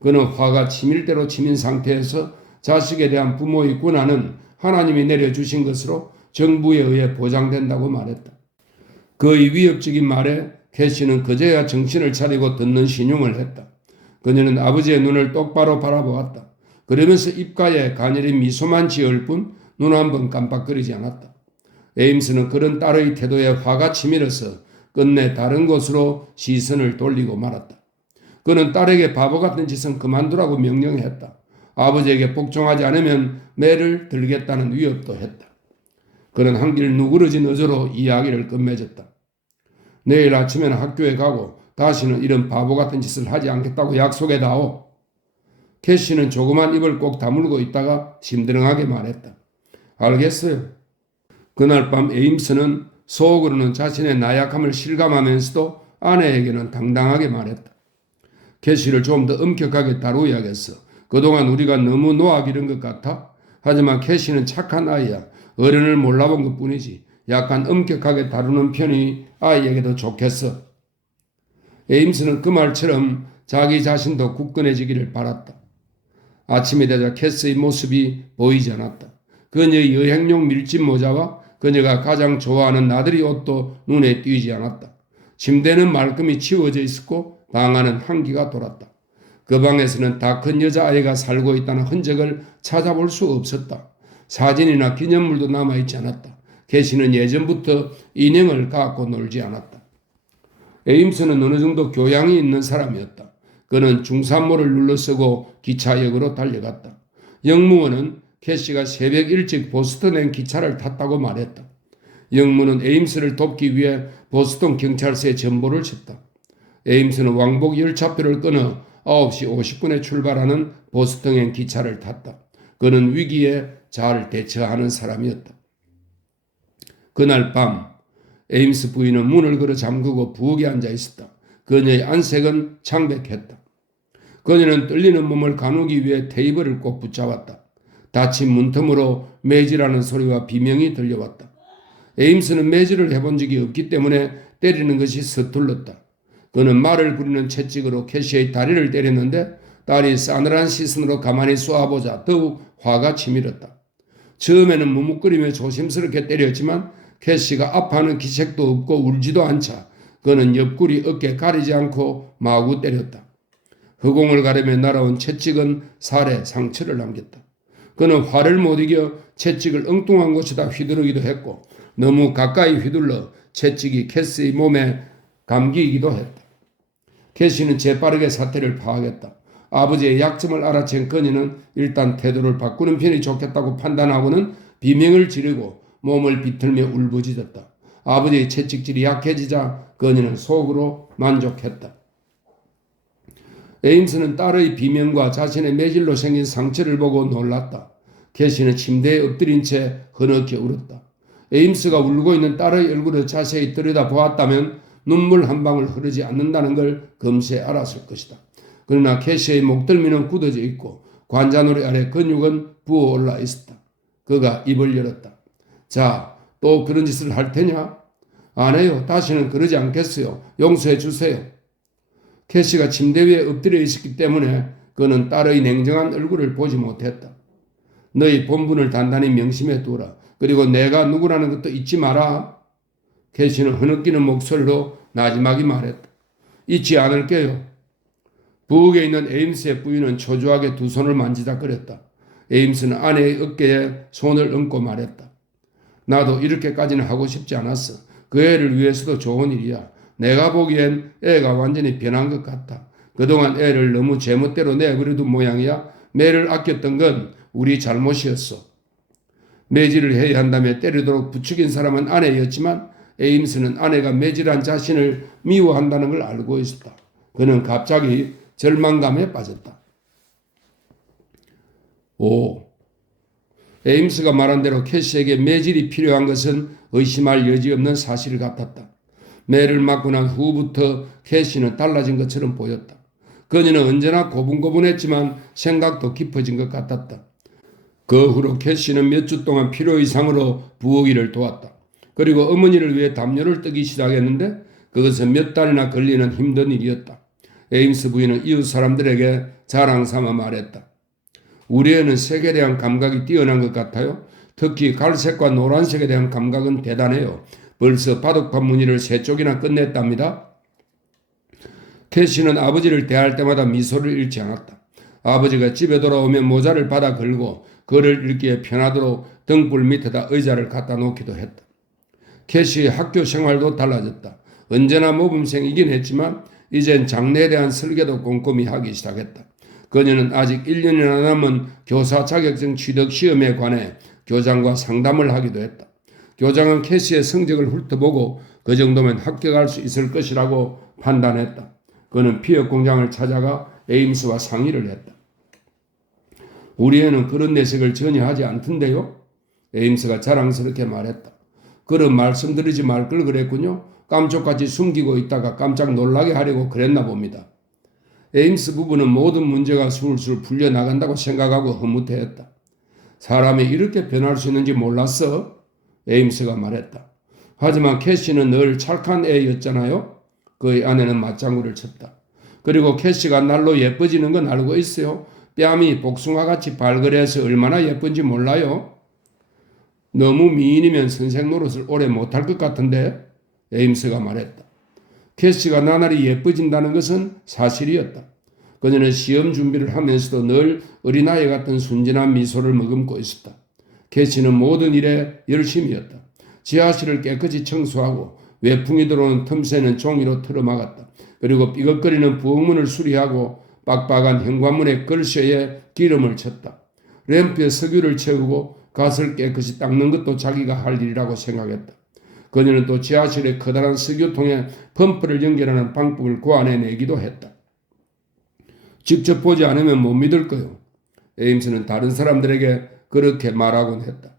그는 화가 치밀 대로 치민 상태에서 자식에 대한 부모의 권한은 하나님이 내려주신 것으로 정부에 의해 보장된다고 말했다. 그의 위협적인 말에 캐시는 그제야 정신을 차리고 듣는 신용을 했다. 그녀는 아버지의 눈을 똑바로 바라보았다. 그러면서 입가에 가녀린 미소만 지을 뿐 눈 한 번 깜빡거리지 않았다. 에임스는 그런 딸의 태도에 화가 치밀어서 끝내 다른 곳으로 시선을 돌리고 말았다. 그는 딸에게 바보 같은 짓은 그만두라고 명령했다. 아버지에게 복종하지 않으면 매를 들겠다는 위협도 했다. 그는 한길 누그러진 어조로 이야기를 끝맺었다. 내일 아침에는 학교에 가고 다시는 이런 바보 같은 짓을 하지 않겠다고 약속해다오. 캐시는 조그만 입을 꼭 다물고 있다가 심드렁하게 말했다. 알겠어요. 그날 밤 에임스는 속으로는 자신의 나약함을 실감하면서도 아내에게는 당당하게 말했다. 캐시를 좀 더 엄격하게 다루어야겠어. 그동안 우리가 너무 놓아기른 것 같아. 하지만 캐시는 착한 아이야. 어른을 몰라본 것뿐이지. 약간 엄격하게 다루는 편이 아이에게도 좋겠어. 에임스는 그 말처럼 자기 자신도 굳건해지기를 바랐다. 아침이 되자 캐스의 모습이 보이지 않았다. 그녀의 여행용 밀짚 모자와 그녀가 가장 좋아하는 나들이 옷도 눈에 띄지 않았다. 침대는 말끔히 치워져 있었고 방 안은 한기가 돌았다. 그 방에서는 다 큰 여자아이가 살고 있다는 흔적을 찾아볼 수 없었다. 사진이나 기념물도 남아있지 않았다. 캐시는 예전부터 인형을 갖고 놀지 않았다. 에임스는 어느 정도 교양이 있는 사람이었다. 그는 중산모를 눌러쓰고 기차역으로 달려갔다. 영무원은 캐시가 새벽 일찍 보스턴행 기차를 탔다고 말했다. 영무는 에임스를 돕기 위해 보스턴 경찰서에 전보를 쳤다. 에임스는 왕복 열차표를 끊어 9시 50분에 출발하는 보스턴행 기차를 탔다. 그는 위기에 잘 대처하는 사람이었다. 그날 밤 에임스 부인은 문을 걸어 잠그고 부엌에 앉아 있었다. 그녀의 안색은 창백했다. 그녀는 떨리는 몸을 가누기 위해 테이블을 꼭 붙잡았다. 닫힌 문틈으로 매질하는 소리와 비명이 들려왔다. 에임스는 매질을 해본 적이 없기 때문에 때리는 것이 서툴렀다. 그는 말을 부리는 채찍으로 캐시의 다리를 때렸는데 딸이 싸늘한 시선으로 가만히 쏘아보자 더욱 화가 치밀었다. 처음에는 무뭇거리며 조심스럽게 때렸지만 캐시가 아파하는 기색도 없고 울지도 않자 그는 옆구리 어깨 가리지 않고 마구 때렸다. 허공을 가르며 날아온 채찍은 살에 상처를 남겼다. 그는 화를 못 이겨 채찍을 엉뚱한 곳에다 휘두르기도 했고 너무 가까이 휘둘러 채찍이 캐시의 몸에 감기기도 했다. 캐시는 재빠르게 사태를 파악했다. 아버지의 약점을 알아챈 건이는 일단 태도를 바꾸는 편이 좋겠다고 판단하고는 비명을 지르고 몸을 비틀며 울부짖었다. 아버지의 채찍질이 약해지자 건이는 속으로 만족했다. 에임스는 딸의 비명과 자신의 매질로 생긴 상처를 보고 놀랐다. 캐시는 침대에 엎드린 채 흐느끼 울었다. 에임스가 울고 있는 딸의 얼굴을 자세히 들여다보았다면 눈물 한 방울 흐르지 않는다는 걸 금세 알았을 것이다. 그러나 캐시의 목덜미는 굳어져 있고 관자놀이 아래 근육은 부어올라 있었다. 그가 입을 열었다. 자, 또 그런 짓을 할 테냐? 안 해요. 다시는 그러지 않겠어요. 용서해 주세요. 캐시가 침대 위에 엎드려 있었기 때문에 그는 딸의 냉정한 얼굴을 보지 못했다. 너희 본분을 단단히 명심해 두라. 그리고 내가 누구라는 것도 잊지 마라. 캐시는 흐느끼는 목소리로 나지막이 말했다. 잊지 않을게요. 부엌에 있는 에임스의 부인은 초조하게 두 손을 만지작거렸다. 에임스는 아내의 어깨에 손을 얹고 말했다. 나도 이렇게까지는 하고 싶지 않았어. 그 애를 위해서도 좋은 일이야. 내가 보기엔 애가 완전히 변한 것 같아. 그동안 애를 너무 제멋대로 내버려둔 모양이야. 매를 아꼈던 건 우리 잘못이었어. 매질을 해야 한다며 때리도록 부추긴 사람은 아내였지만 에임스는 아내가 매질한 자신을 미워한다는 걸 알고 있었다. 그는 갑자기 절망감에 빠졌다. 에임스가 말한 대로 캐시에게 매질이 필요한 것은 의심할 여지 없는 사실 같았다. 매를 맞고 난 후부터 캐시는 달라진 것처럼 보였다. 그녀는 언제나 고분고분했지만 생각도 깊어진 것 같았다. 그 후로 캐시는 몇 주 동안 필요 이상으로 부엌 일을 도왔다. 그리고 어머니를 위해 담요를 뜨기 시작했는데 그것은 몇 달이나 걸리는 힘든 일이었다. 에임스 부인은 이웃 사람들에게 자랑 삼아 말했다. 우리 애는 색에 대한 감각이 뛰어난 것 같아요. 특히 갈색과 노란색에 대한 감각은 대단해요. 벌써 바둑판 무늬를 3쪽이나 끝냈답니다. 캐시는 아버지를 대할 때마다 미소를 잃지 않았다. 아버지가 집에 돌아오면 모자를 받아 걸고 글을 읽기에 편하도록 등불 밑에다 의자를 갖다 놓기도 했다. 캐시의 학교 생활도 달라졌다. 언제나 모범생이긴 했지만 이젠 장래에 대한 설계도 꼼꼼히 하기 시작했다. 그녀는 아직 1년이나 남은 교사 자격증 취득 시험에 관해 교장과 상담을 하기도 했다. 교장은 캐시의 성적을 훑어보고 그 정도면 합격할 수 있을 것이라고 판단했다. 그는 피혁 공장을 찾아가 에임스와 상의를 했다. 우리 애는 그런 내색을 전혀 하지 않던데요? 에임스가 자랑스럽게 말했다. 그런 말씀드리지 말 걸 그랬군요. 깜짝같이 숨기고 있다가 깜짝 놀라게 하려고 그랬나 봅니다. 에임스 부부는 모든 문제가 술술 풀려나간다고 생각하고 흐뭇해했다. 사람이 이렇게 변할 수 있는지 몰랐어? 에임스가 말했다. 하지만 캐시는 늘 착한 애였잖아요. 그의 아내는 맞장구를 쳤다. 그리고 캐시가 날로 예뻐지는 건 알고 있어요. 뺨이 복숭아같이 발그레해서 얼마나 예쁜지 몰라요. 너무 미인이면 선생 노릇을 오래 못할 것 같은데 에임스가 말했다. 캐시가 나날이 예뻐진다는 것은 사실이었다. 그녀는 시험 준비를 하면서도 늘 어린아이 같은 순진한 미소를 머금고 있었다. 캐시는 모든 일에 열심이었다. 지하실을 깨끗이 청소하고 외풍이 들어오는 틈새는 종이로 틀어막았다. 그리고 삐걱거리는 부엌문을 수리하고 빡빡한 현관문의 걸쇠에 기름을 쳤다. 램프에 석유를 채우고 갓을 깨끗이 닦는 것도 자기가 할 일이라고 생각했다. 그녀는 또 지하실의 커다란 석유통에 펌프를 연결하는 방법을 고안해내기도 했다. 직접 보지 않으면 못 믿을 거요. 에임스는 다른 사람들에게 그렇게 말하곤 했다.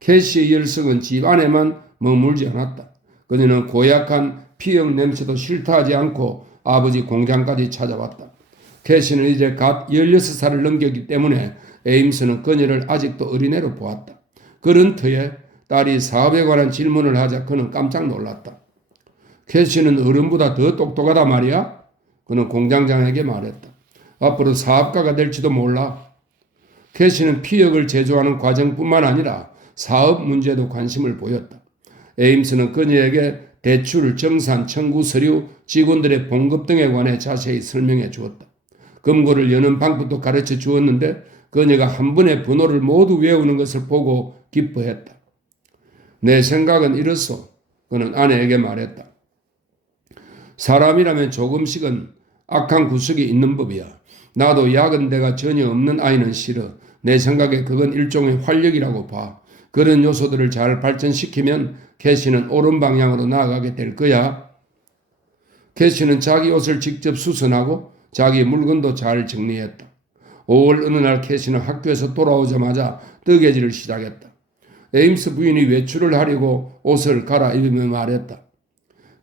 캐시의 열성은 집 안에만 머물지 않았다. 그녀는 고약한 피형 냄새도 싫다 하지 않고 아버지 공장까지 찾아왔다. 캐시는 이제 갓 16살을 넘겼기 때문에 에임스는 그녀를 아직도 어린애로 보았다. 그런 터에 딸이 사업에 관한 질문을 하자 그는 깜짝 놀랐다. 캐시는 어른보다 더 똑똑하다 말이야? 그는 공장장에게 말했다. 앞으로 사업가가 될지도 몰라. 캐시는 피혁을 제조하는 과정뿐만 아니라 사업 문제도 관심을 보였다. 에임스는 그녀에게 대출, 정산, 청구 서류, 직원들의 봉급 등에 관해 자세히 설명해 주었다. 금고를 여는 방법도 가르쳐 주었는데 그녀가 한 번에 번호를 모두 외우는 것을 보고 기뻐했다. 내 생각은 이렇소. 그는 아내에게 말했다. 사람이라면 조금씩은 악한 구석이 있는 법이야. 나도 야근대가 전혀 없는 아이는 싫어. 내 생각에 그건 일종의 활력이라고 봐. 그런 요소들을 잘 발전시키면 캐시는 옳은 방향으로 나아가게 될 거야. 캐시는 자기 옷을 직접 수선하고 자기 물건도 잘 정리했다. 5월 어느 날 캐시는 학교에서 돌아오자마자 뜨개질을 시작했다. 에임스 부인이 외출을 하려고 옷을 갈아입으며 말했다.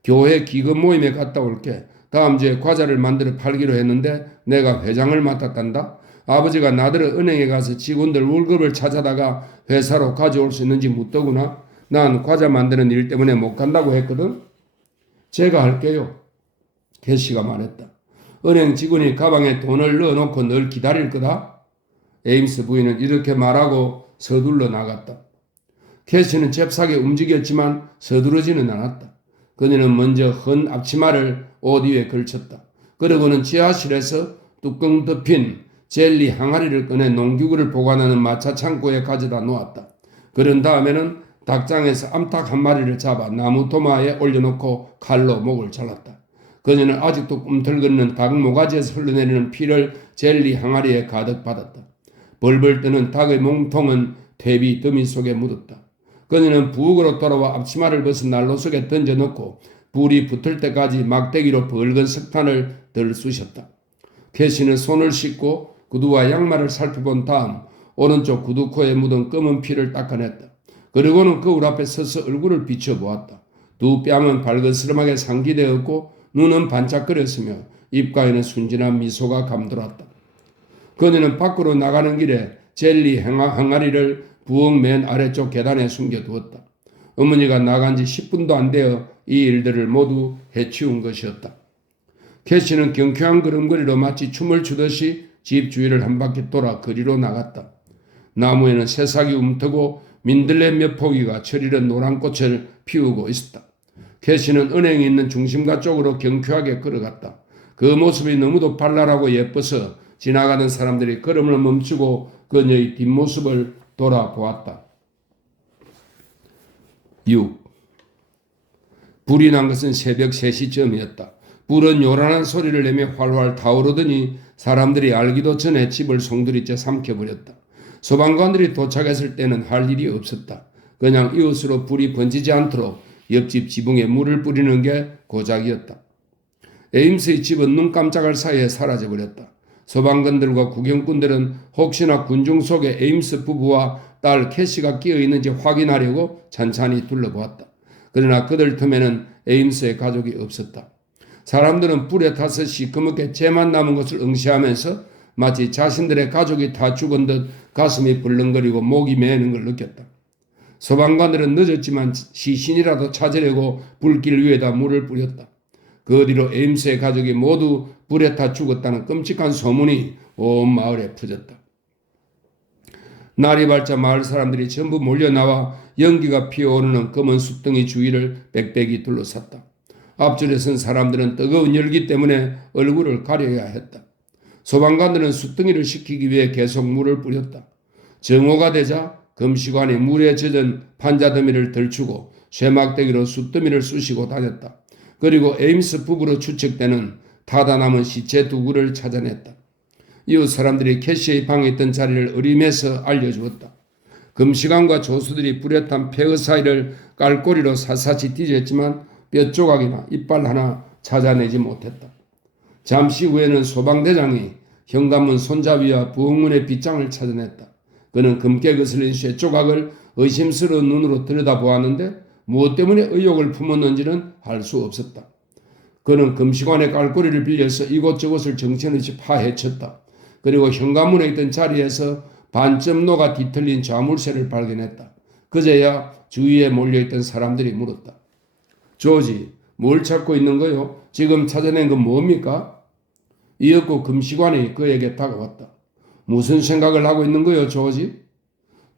교회 기금 모임에 갔다 올게. 다음 주에 과자를 만들어 팔기로 했는데 내가 회장을 맡았단다. 아버지가 나더러 은행에 가서 직원들 월급을 찾아다가 회사로 가져올 수 있는지 묻더구나. 난 과자 만드는 일 때문에 못 간다고 했거든. 제가 할게요. 캐시가 말했다. 은행 직원이 가방에 돈을 넣어놓고 널 기다릴 거다. 에임스 부인은 이렇게 말하고 서둘러 나갔다. 캐시는 잽싸게 움직였지만 서두르지는 않았다. 그녀는 먼저 헌 앞치마를 옷 위에 걸쳤다. 그러고는 지하실에서 뚜껑 덮인 젤리 항아리를 꺼내 농기구를 보관하는 마차 창고에 가져다 놓았다. 그런 다음에는 닭장에서 암탉 한 마리를 잡아 나무 도마에 올려놓고 칼로 목을 잘랐다. 그녀는 아직도 꿈틀거리는 닭 모가지에서 흘러내리는 피를 젤리 항아리에 가득 받았다. 벌벌 뜨는 닭의 몸통은 퇴비 더미 속에 묻었다. 그녀는 부엌으로 돌아와 앞치마를 벗어 난로 속에 던져놓고 불이 붙을 때까지 막대기로 붉은 석탄을 덜 쑤셨다. 캐시는 손을 씻고 구두와 양말을 살펴본 다음 오른쪽 구두코에 묻은 검은 피를 닦아냈다. 그리고는 거울 앞에 서서 얼굴을 비춰보았다. 두 뺨은 발그스름하게 상기되었고 눈은 반짝거렸으며 입가에는 순진한 미소가 감돌았다. 그녀는 밖으로 나가는 길에 젤리 항아리를 부엌 맨 아래쪽 계단에 숨겨두었다. 어머니가 나간 지 10분도 안 되어 이 일들을 모두 해치운 것이었다. 캐시는 경쾌한 걸음걸이로 마치 춤을 추듯이 집 주위를 한 바퀴 돌아 거리로 나갔다. 나무에는 새싹이 움트고 민들레 몇 포기가 철이른 노란 꽃을 피우고 있었다. 캐시는 은행이 있는 중심가 쪽으로 경쾌하게 걸어갔다. 그 모습이 너무도 발랄하고 예뻐서 지나가는 사람들이 걸음을 멈추고 그녀의 뒷모습을 돌아보았다. 6. 불이 난 것은 새벽 3시쯤이었다. 불은 요란한 소리를 내며 활활 타오르더니 사람들이 알기도 전에 집을 송두리째 삼켜버렸다. 소방관들이 도착했을 때는 할 일이 없었다. 그냥 이웃으로 불이 번지지 않도록 옆집 지붕에 물을 뿌리는 게 고작이었다. 에임스의 집은 눈 깜짝할 사이에 사라져버렸다. 소방관들과 구경꾼들은 혹시나 군중 속에 에임스 부부와 딸 캐시가 끼어있는지 확인하려고 찬찬히 둘러보았다. 그러나 그들 틈에는 에임스의 가족이 없었다. 사람들은 불에 타서 시커멓게 재만 남은 것을 응시하면서 마치 자신들의 가족이 다 죽은 듯 가슴이 벌렁거리고 목이 메이는 걸 느꼈다. 소방관들은 늦었지만 시신이라도 찾으려고 불길 위에다 물을 뿌렸다. 그 뒤로 에임스의 가족이 모두 불에 타 죽었다는 끔찍한 소문이 온 마을에 퍼졌다. 날이 밝자 마을 사람들이 전부 몰려나와 연기가 피어오르는 검은 숯등이 주위를 빽빽이 둘러쌌다. 앞줄에 선 사람들은 뜨거운 열기 때문에 얼굴을 가려야 했다. 소방관들은 숯등이를 식히기 위해 계속 물을 뿌렸다. 정오가 되자 금시관이 물에 젖은 판자더미를 덜추고 쇠막대기로 숯더미를 쑤시고 다녔다. 그리고 에임스 부부로 추측되는 타다 남은 시체 2구를 찾아냈다. 이웃 사람들이 캐시의 방에 있던 자리를 의림해서 알려주었다. 금시관과 조수들이 불에 탄 폐허 사이를 깔꼬리로 샅샅이 뒤졌지만 뼈 조각이나 이빨 하나 찾아내지 못했다. 잠시 후에는 소방대장이 현관문 손잡이와 부엌문의 빗장을 찾아냈다. 그는 검게 거슬린 쇠 조각을 의심스러운 눈으로 들여다보았는데 무엇 때문에 의욕을 품었는지는 알 수 없었다. 그는 금시관의 깔꼬리를 빌려서 이곳저곳을 정신없이 파헤쳤다. 그리고 현관문에 있던 자리에서 반쯤 녹아 뒤틀린 자물쇠를 발견했다. 그제야 주위에 몰려있던 사람들이 물었다. 조지, 뭘 찾고 있는 거요? 지금 찾아낸 건 뭡니까? 이윽고 금시관이 그에게 다가왔다. 무슨 생각을 하고 있는 거요, 조지?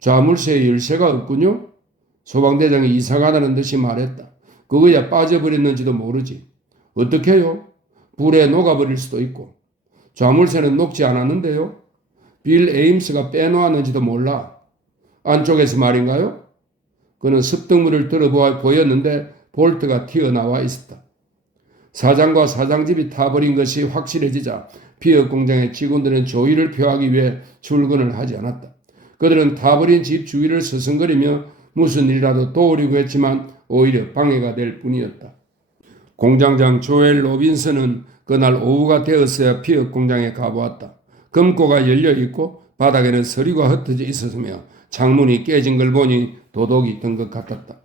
자물쇠에 열쇠가 없군요. 소방대장이 이상하다는 듯이 말했다. 그거야 빠져버렸는지도 모르지. 어떻게 해요? 불에 녹아버릴 수도 있고. 자물쇠는 녹지 않았는데요. 빌 에임스가 빼놓았는지도 몰라. 안쪽에서 말인가요? 그는 습득물을 들어 보였는데 볼트가 튀어나와 있었다. 사장과 사장집이 타버린 것이 확실해지자 피어 공장의 직원들은 조의를 표하기 위해 출근을 하지 않았다. 그들은 타버린 집 주위를 서성거리며 무슨 일이라도 도우려고 했지만 오히려 방해가 될 뿐이었다. 공장장 조엘 로빈슨은 그날 오후가 되었어야 피어 공장에 가보았다. 금고가 열려있고 바닥에는 서리가 흩어져 있었으며 창문이 깨진 걸 보니 도둑이 든 것 같았다.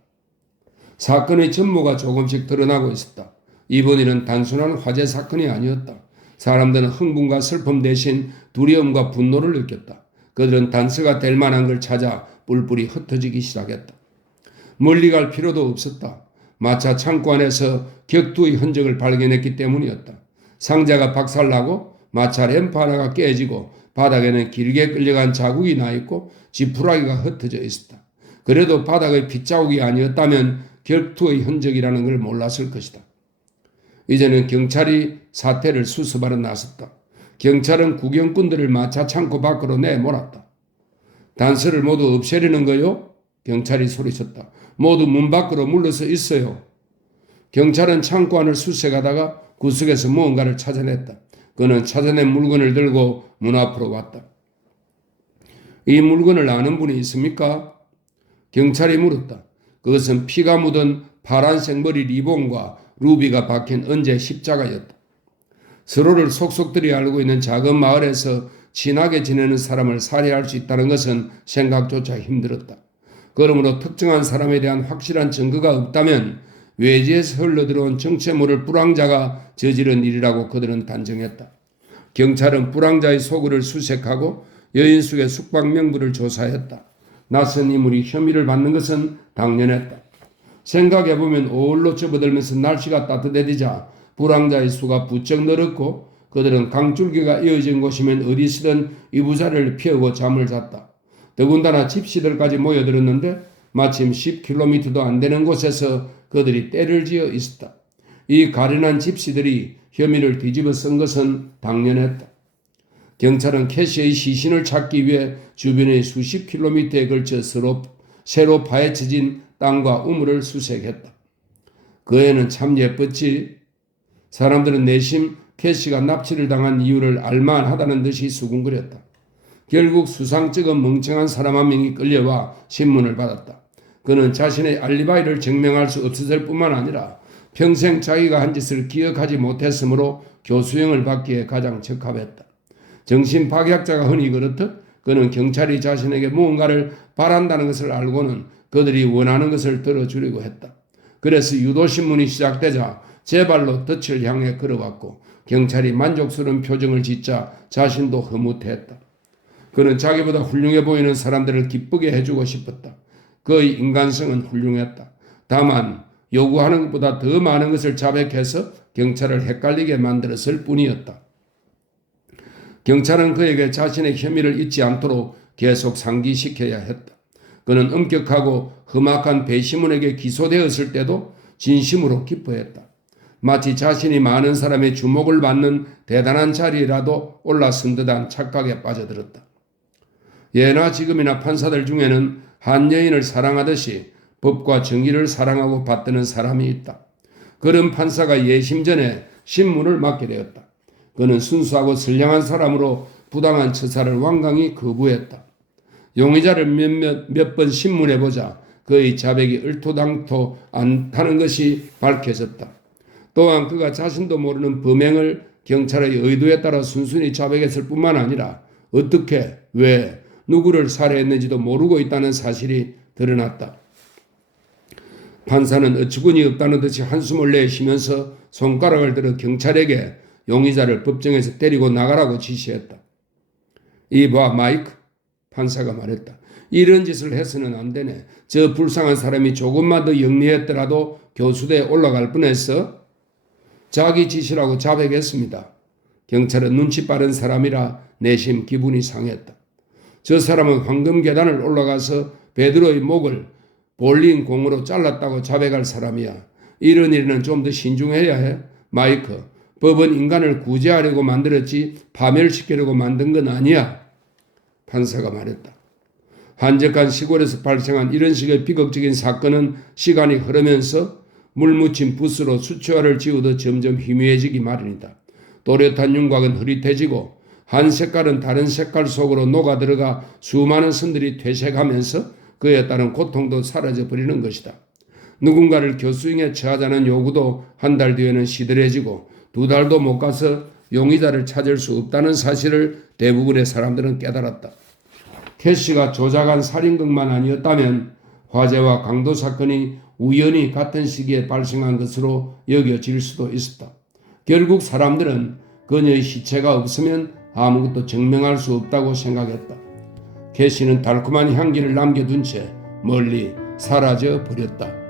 사건의 전모가 조금씩 드러나고 있었다. 이번 일은 단순한 화재 사건이 아니었다. 사람들은 흥분과 슬픔 대신 두려움과 분노를 느꼈다. 그들은 단서가 될 만한 걸 찾아 뿔뿔이 흩어지기 시작했다. 멀리 갈 필요도 없었다. 마차 창고 안에서 격투의 흔적을 발견했기 때문이었다. 상자가 박살나고 마차 램프 하나가 깨지고 바닥에는 길게 끌려간 자국이 나있고 지푸라기가 흩어져 있었다. 그래도 바닥의 핏자국이 아니었다면 격투의 흔적이라는 걸 몰랐을 것이다. 이제는 경찰이 사태를 수습하러 나섰다. 경찰은 구경꾼들을 마차 창고 밖으로 내몰았다. 단서를 모두 없애려는 거요? 경찰이 소리쳤다. 모두 문 밖으로 물러서 있어요. 경찰은 창고 안을 수색하다가 구석에서 무언가를 찾아냈다. 그는 찾아낸 물건을 들고 문 앞으로 왔다. 이 물건을 아는 분이 있습니까? 경찰이 물었다. 그것은 피가 묻은 파란색 머리 리본과 루비가 박힌 은재 십자가였다. 서로를 속속들이 알고 있는 작은 마을에서 친하게 지내는 사람을 살해할 수 있다는 것은 생각조차 힘들었다. 그러므로 특정한 사람에 대한 확실한 증거가 없다면 외지에서 흘러들어온 정체모를 불황자가 저지른 일이라고 그들은 단정했다. 경찰은 불황자의 소굴을 수색하고 여인숙의 숙박 명부를 조사했다. 낯선 인물이 혐의를 받는 것은 당연했다. 생각해보면 5월로 접어들면서 날씨가 따뜻해지자 불황자의 수가 부쩍 늘었고 그들은 강줄기가 이어진 곳이면 어디서든 이부자리를 피우고 잠을 잤다. 더군다나 집시들까지 모여들었는데 마침 10km도 안 되는 곳에서 그들이 때를 지어 있었다. 이 가련한 집시들이 혐의를 뒤집어 쓴 것은 당연했다. 경찰은 캐시의 시신을 찾기 위해 주변의 수십 킬로미터에 걸쳐 새로 파헤쳐진 땅과 우물을 수색했다. 그 애는 참 예뻤지. 사람들은 내심 캐시가 납치를 당한 이유를 알만하다는 듯이 수군거렸다. 결국 수상 찍은 멍청한 사람 한 명이 끌려와 신문을 받았다. 그는 자신의 알리바이를 증명할 수 없었을 뿐만 아니라 평생 자기가 한 짓을 기억하지 못했으므로 교수형을 받기에 가장 적합했다. 정신파괴학자가 흔히 그렇듯 그는 경찰이 자신에게 무언가를 바란다는 것을 알고는 그들이 원하는 것을 들어주려고 했다. 그래서 유도신문이 시작되자 제발로 덫을 향해 걸어왔고 경찰이 만족스러운 표정을 짓자 자신도 흐뭇했다. 그는 자기보다 훌륭해 보이는 사람들을 기쁘게 해주고 싶었다. 그의 인간성은 훌륭했다. 다만 요구하는 것보다 더 많은 것을 자백해서 경찰을 헷갈리게 만들었을 뿐이었다. 경찰은 그에게 자신의 혐의를 잊지 않도록 계속 상기시켜야 했다. 그는 엄격하고 험악한 배심원에게 기소되었을 때도 진심으로 기뻐했다. 마치 자신이 많은 사람의 주목을 받는 대단한 자리라도 올라선 듯한 착각에 빠져들었다. 예나 지금이나 판사들 중에는 한 여인을 사랑하듯이 법과 정의를 사랑하고 받드는 사람이 있다. 그런 판사가 예심 전에 신문을 맡게 되었다. 그는 순수하고 선량한 사람으로 부당한 처사를 완강히 거부했다. 용의자를 몇 번 신문해 보자 그의 자백이 얼토당토 않다는 것이 밝혀졌다. 또한 그가 자신도 모르는 범행을 경찰의 의도에 따라 순순히 자백했을 뿐만 아니라 어떻게, 왜, 누구를 살해했는지도 모르고 있다는 사실이 드러났다. 판사는 어처구니 없다는 듯이 한숨을 내쉬면서 손가락을 들어 경찰에게 용의자를 법정에서 데리고 나가라고 지시했다. 이봐 마이크, 판사가 말했다. 이런 짓을 해서는 안 되네. 저 불쌍한 사람이 조금만 더 영리했더라도 교수대에 올라갈 뻔했어. 자기 짓이라고 자백했습니다. 경찰은 눈치 빠른 사람이라 내심 기분이 상했다. 저 사람은 황금 계단을 올라가서 베드로의 목을 볼링 공으로 잘랐다고 자백할 사람이야. 이런 일에는 좀 더 신중해야 해. 마이크, 법은 인간을 구제하려고 만들었지 파멸시키려고 만든 건 아니야. 판사가 말했다. 한적한 시골에서 발생한 이런 식의 비극적인 사건은 시간이 흐르면서 물 묻힌 붓으로 수채화를 지우듯 점점 희미해지기 마련이다. 또렷한 윤곽은 흐릿해지고 한 색깔은 다른 색깔 속으로 녹아들어가 수많은 선들이 퇴색하면서 그에 따른 고통도 사라져버리는 것이다. 누군가를 교수형에 처하자는 요구도 한 달 뒤에는 시들해지고 2달도 못 가서 용의자를 찾을 수 없다는 사실을 대부분의 사람들은 깨달았다. 캐시가 조작한 살인극만 아니었다면 화재와 강도 사건이 우연히 같은 시기에 발생한 것으로 여겨질 수도 있었다. 결국 사람들은 그녀의 시체가 없으면 아무것도 증명할 수 없다고 생각했다. 캐시는 달콤한 향기를 남겨둔 채 멀리 사라져 버렸다.